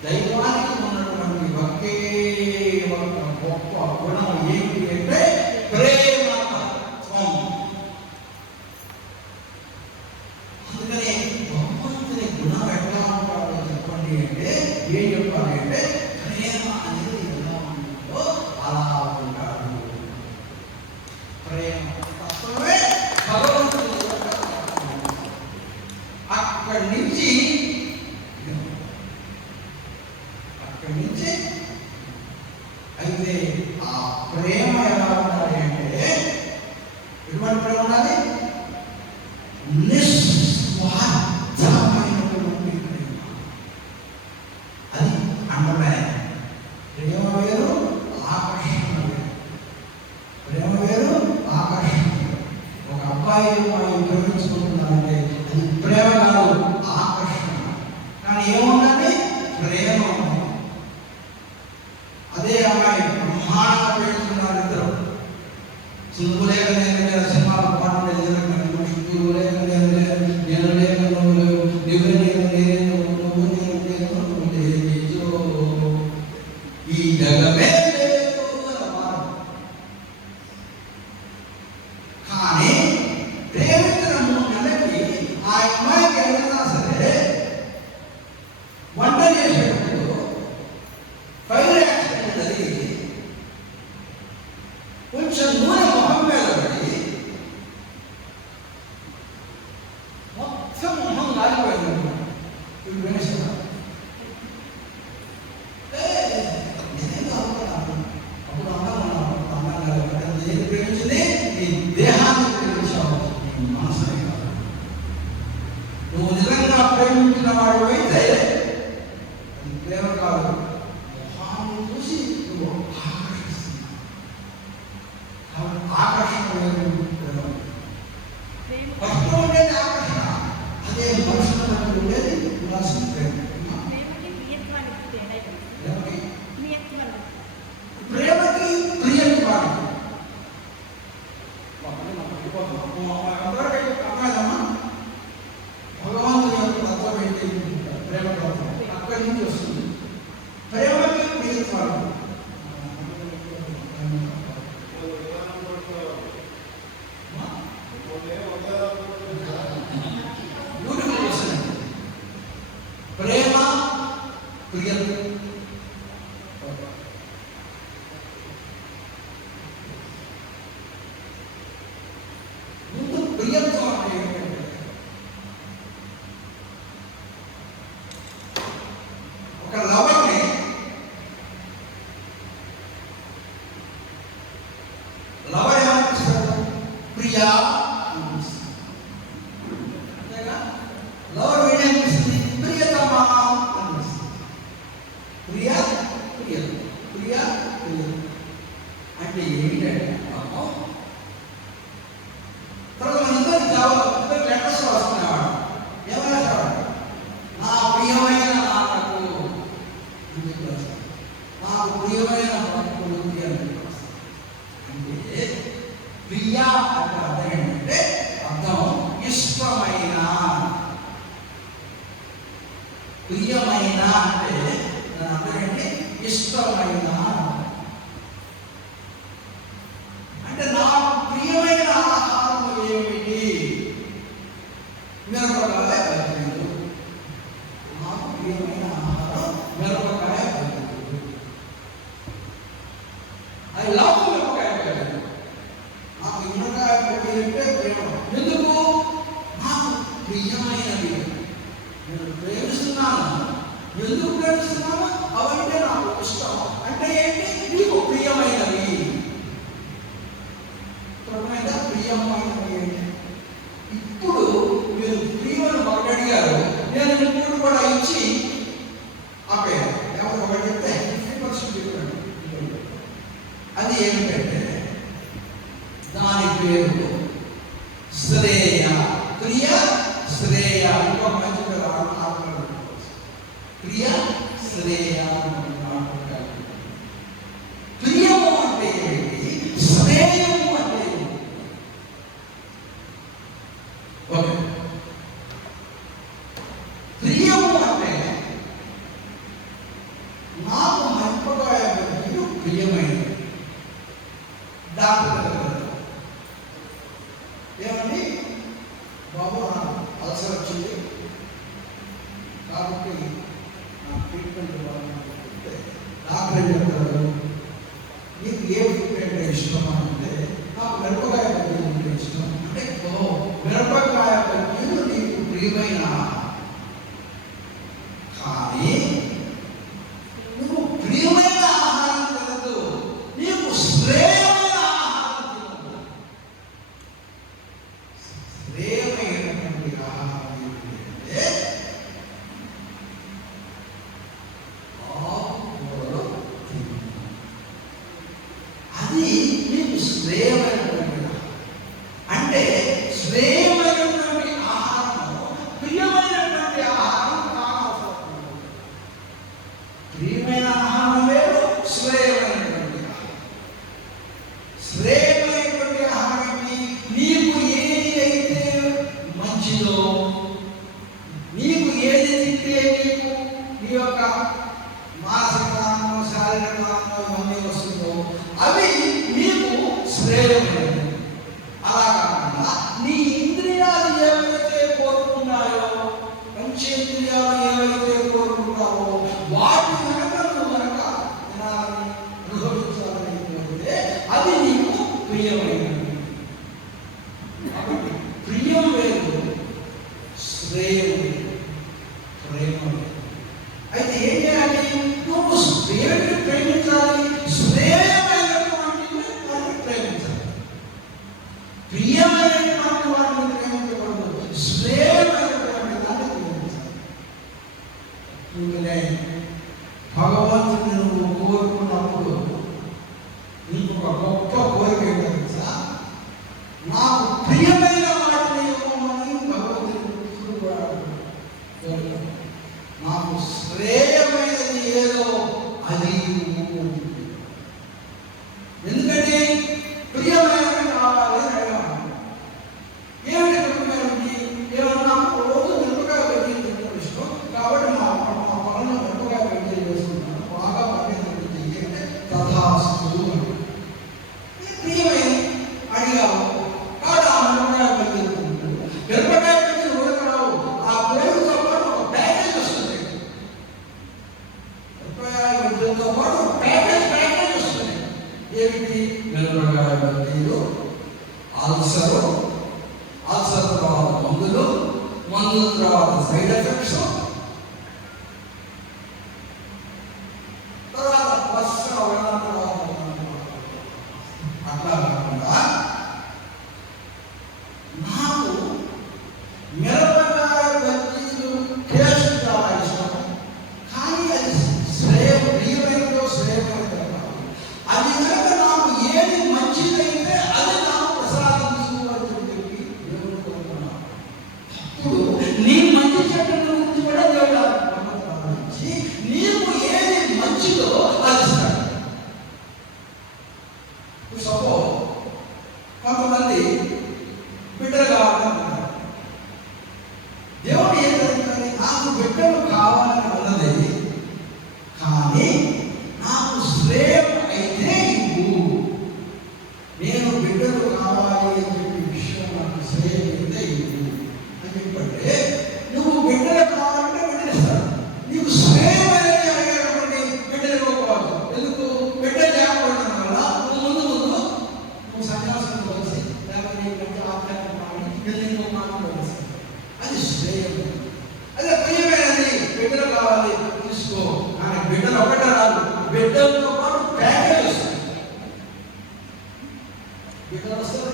దైవానికి ఉన్నటువంటి ఒకే ఒక గొప్ప గుణం ఏంటి అంటే ప్రేమతత్వం. అందుకని భగవంతుని గుణం ఎట్లా ఉంటాడో చెప్పండి అంటే ఏం చెప్పాలి అంటే ప్రేమ అనేది ఎలా ఉంటుందో అలా ఉంటాడు. ప్రేమ తత్వమే భగవంతుని యొక్క తత్వం. అక్కడి నుంచి అయితే ఆ ప్రేమ ఎలా ఉండాలి అంటే ఎటువంటి ప్రేమ ఉండాలి? నిస్వార్థమైనటువంటి ప్రేమ. అది అండమే. ప్రేమ వేరు, ఆకర్షణ వేరు. ప్రేమ వేరు, ఆకర్షణ వేరు. ఒక అబ్బాయి అమ్మాయి ప్రేమించుకుంటున్నారంటే అది ప్రేమ కాదు, ఆకర్షణ. కానీ ఏముండాలి? ప్రేమ. అదే అమ్మాయి బ్రహ్మాండంగా ప్రేమిస్తున్నారు ఇద్దరు. సులువు లేక నేను సినిమాలో పాటలు సులువు లేక నేను లేక నువ్వు లేవు, నువ్వే నేను నేను నువ్వు నేను నేను నువ్వు లేచో ఈ జగమే లేదు అన్నారు. కానీ ప్రేమించిన 3 నెలలకి ఆ అమ్మాయికి ఏదైనా సరే వంట చేసేటప్పుడు ఫైర్ యాక్సిడెంట్ జరిగి కొంచెం నూనె మొహం మీద పడి మొత్తం మొహం కాలిపోయింది. ఇప్పుడు వినేసారా? నేనేదో అనుకున్నాను. అప్పుడు అన్నాను, ఏది ప్రేమించింది? నీ దేహాన్ని ప్రేమించావు, నీ మనసుని కాదు. నువ్వు నిజంగా ప్రేమించిన వాడు అయితే అది ప్రేమ కాదు. మొహాన్ని చూసి నువ్వు ఆకర్షిస్తున్నావు. ఆకర్షణ వేరు. ఫస్ట్ ఉండేది ఆకర్షణ, అదే మనుషుల మధ్య ఉండేది ఉల్లాసం ప్రేమ. ప్రేమకి ప్రియత్వాన్ని అర్థమైందమ్మా. భగవంతుని యొక్క తత్వం ఏంటి? ప్రేమ తత్వం అక్కడి నుంచి వస్తుంది. ప్రేమకి ప్రియత్వాలు ప్రేమ ప్రియత్వం. ముందు ప్రియత్వం అంటే ఏంటంటే ఒక లవర్ని లవర్ ఏమనిపిస్తాడు? ప్రియా అనిపిస్తుంది. అంతేగా? లవర్ ఏమనిపిస్తుంది? ప్రియతమా అనిపిస్తుంది. ప్రియా ప్రియత ప్రియా ప్రియత అంటే ఏంటంటే తర్వాత ఇద్దరు ఇద్దరు లెటర్స్ రాసుకునేవాడు. ఏమైనా రాడు, నా ప్రియమైన నాన్నకు నాకు ప్రియమైన భక్తులు అంటే ప్రియా అంటే అర్థం ఏంటంటే అర్థం ఇష్టమైన. ప్రియమైన అంటే దాని అర్థం ఏంటి? ఇష్టమైన. అంటే నాకు ప్రియమైన ఆహారం ఏమిటి? మిరపకాయ బజ్జీలు. నాకు ప్రియమైన ఆహారం మిరపకాయ బజ్జీలు. ఐ లవ్ మిరపకాయ బజ్జీలు. నాకు మిరపకాయ బజ్జీలు అంటే ప్రేమ. ఎందుకు? నాకు ప్రియమైనవి, నేను ప్రేమిస్తున్నాను. ఎందుకు ప్రేమిస్తున్నాను? అవంటే నాకు ఇష్టం. అంటే ఏంటి? నీకు ప్రియమైనవి. ప్రియమైనవి ఏంటి? ఇప్పుడు మీరు ప్రియమని ఒకటి అడిగారు, నేను ఇప్పుడు కూడా ఇచ్చి ఆపేయాలి. ఎవరు ఒకటి చెప్తే 50% చెప్పండి. అది ఏమిటంటే దాని పేరు శ్రేయ. ప్రియ శ్రేయ. ఇంకొక మంచి పేరు ప్రియ శ్రేయ. ప్రియము అంటే ఏంటి? శ్రేయము అంటే ఏంటి? ఓకే, ప్రియము అంటే నాకు మిరపకాయ బజ్జీలు ప్రియమైనది. డాక్టర్ ఏమండి బాబు నాకు అల్సర్ వచ్చింది కాబట్టి నా ట్రీట్మెంట్ ఇవ్వాలంటే డాక్టర్ ఏం చెప్తారు? నీకు ఏ ఫుడ్ అంటే ఇష్టం అంటే నాకు మిరపకాయ బజ్జీలు అంటే ఇష్టం. అంటే మిరపకాయ బజ్జీలు నీకు ప్రియమైన, కానీ నువ్వు ప్రియమైన ఆహారం తినదు, నీకు శ్రేయమైన ఆహారం తినదు. శ్రేయమైనటువంటి ఆహారం ఏంటంటే ఆకుకూరలు తిను. అది నీకు శ్రేయమైనటువంటి అంటే శ్రేయమైనటువంటి ఆహారము ప్రియమైనటువంటి ఆహారం కానవసరం. ప్రియమైన ఆహారం వేరు, శ్రేయమైనటువంటి ఆహారం. శ్రేయమైనటువంటి ఆహారం ఏంటి? నీకు ఏది అయితే మంచిదో, నీకు ఏది తింటే నీకు నీ యొక్క మానసిక ఆనందం, శారీరక ఆనందం ఇవన్నీ వస్తుందో అవి నీకు శ్రేయమైనవి. అలా కాకుండా నీ ఇంద్రియాలు ఏవైతే కోరుకున్నాయో, పంచేంద్రియాలు ఏవైతే కోరుకున్నావో వాటి కనుక నువ్వు కనుక తినాలని అనుభవించాలని కోరితే అది నీకు ప్రియమైనది. కాబట్టి ప్రియం వేరు, శ్రేయం వేరు, ప్రేమ వేరు. అయితే ఏం చేయాలి? నువ్వు దేవుడిని ప్రేమించాలి, శ్రేయమైనటువంటి వాటిని ప్రేమించాలి. ప్రియమైనటువంటి వాటిని ప్రేమించకూడదు, శ్రేయమైనటువంటి దాన్ని ప్రేమించాలి. అందుకనే భగవంతుని నువ్వు కోరుకున్నప్పుడు నీకు ఒక గొప్ప కోరిక ఏంటో తెలుసా? మిరపకాయ బజ్జీలు, ఆల్సరు, ఆల్సర్ తర్వాత మందుల తర్వాత సైడ్ ఎఫెక్ట్స్, తర్వాత వరుసగా వెళ్ళడం తర్వాత అట్లా కాకుండా నాకు మిరపకాయ బజ్జీలు టేస్ట్ చాలా ఇష్టం. కానీ అది ప్రియమైనదో శ్రేయమైనదో కాదు. అది కనుక నాకు ఏది మంచిదైతే అది నాకు ప్రసాదించు అని చెప్పి దేవుడు కోరుకున్నాను. అప్పుడు నీ మంచి చెడ్డల గురించి కూడా దేవుడు ప్రారంభించి నీకు ఏది మంచిదో అది ఇస్తాడు. సపోజ్ కొంతమంది బిడ్డలు కావాలనుకుంటారు. దేవుడు ఏం జరుగుతుంది, నాకు బిడ్డలు కావాలని ఉన్నది, కానీ నాకు శ్రేయం అయితే ఇవ్వు. నేను బిడ్డలు కావాలి అని చెప్పి విషయం నాకు శ్రేయం అయితే ఇవ్వు అని చెప్పంటే నువ్వు బిడ్డలు కావాలంటే బిడ్డలు ఇస్తాడు. నీకు శ్రేయం అనేది అడిగేటువంటి బిడ్డలు ఇవ్వకపోవచ్చు. ఎందుకు? బిడ్డలు లేకపోవడం వల్ల ముందు నువ్వు సన్యాసం కలిసి లేకపోతే నీ బిడ్డ ఆత్మహత్య బిల్డింగ్ మాట్లాడాల్సి అది శ్రేయం. అదే ప్రియమైనది బిడ్డలు కావాలి తీసుకో. కానీ బిడ్డలు ఒకటే రాదు, బిడ్డలతో పాటు ప్యాకేజ్ వస్తుంది. బిడ్డలు వస్తారు,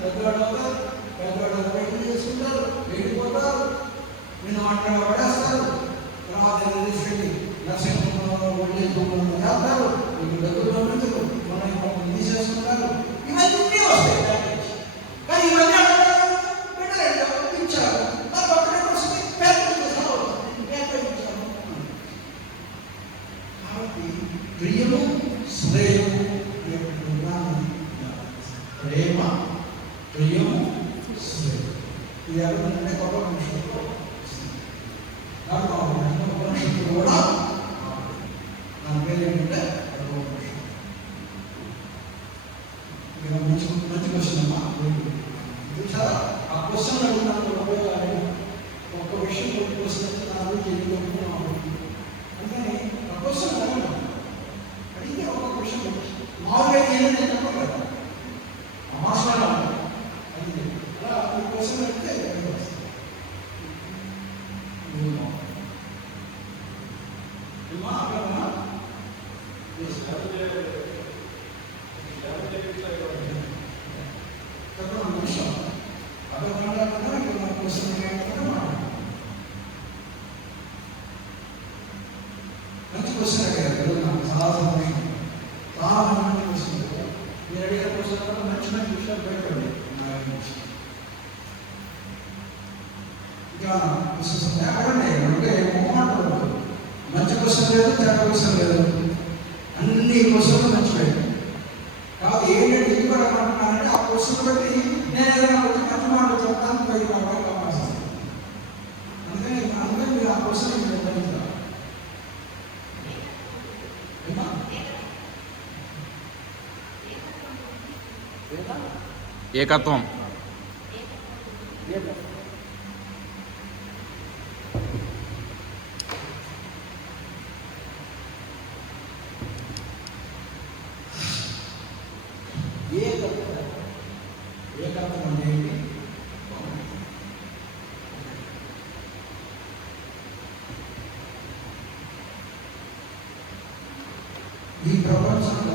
పెద్దవాడు పెళ్లి చేసుకుంటారు, వెళ్ళిపోతారు, నిన్ను ఒంటరిగా పడేస్తారు. తర్వాత తీసుకెళ్ళి నర్సింహంలో వెళ్ళి చేస్తారు, మీకు డబ్బులు పంపించరు, మనం తీసేసుకుంటారు. ఇవన్నీ వస్తాయి ప్యాకేజ్. కానీ ఇవన్నీ బిడ్డలు ఇచ్చారు, నాకు ఒకటే వస్తుంది ప్యాకేజ్ ఇచ్చారు. కాబట్టి ప్రియము శ్రేయము ప్రేమ, ప్రియము శ్రేయం ఇది ఎవరంటే గొప్ప మనుషులు కూడా నా పేరు ఏంటంటే గొప్ప మనుషులు. మంచి మంచి క్వశ్చన్ అమ్మా. చూసారా ఆ క్వశ్చన్ అడిగినప్పుడు ఒక్క విషయం క్వశ్చన్ అందుకని ఆ క్వశ్చన్ అడిగితే ఒక క్వశ్చన్ మామూలుగా ఏంటంటే చెప్పలేదు మాస్టర్ అడిగితే అలా ఈ క్వశ్చన్ అడిగితే మంచి క్వశ్చన్ అడిగారు. నాకు చాలా సంతోషం, చాలా మంచి క్వశ్చన్. మీరు అడిగిన క్వశ్చన్ మంచి మంచి విషయాలు బయటపడి ఇంకా క్వశ్చన్స్ లేకపోండి అంటే మొహమాటం. మంచి క్వశ్చన్ లేదు, చెడ్డ క్వశ్చన్ లేదు, అన్ని క్వశ్చన్లు మంచిపోయాయి. కాబట్టి ఏంటంటే ఇది కూడా ఏమంటున్నానంటే ఆ క్వశ్చన్ బట్టి నేను ఏదైనా కొంచెం మంచి మాటలు చెప్తాను, పై కావాల్సి. అందుకని మీరు ఆ క్వశ్చన్ నిర్వహించాలి. ఏకత్వం. ఏకత్వం అనేది ఈ ప్రపంచంలో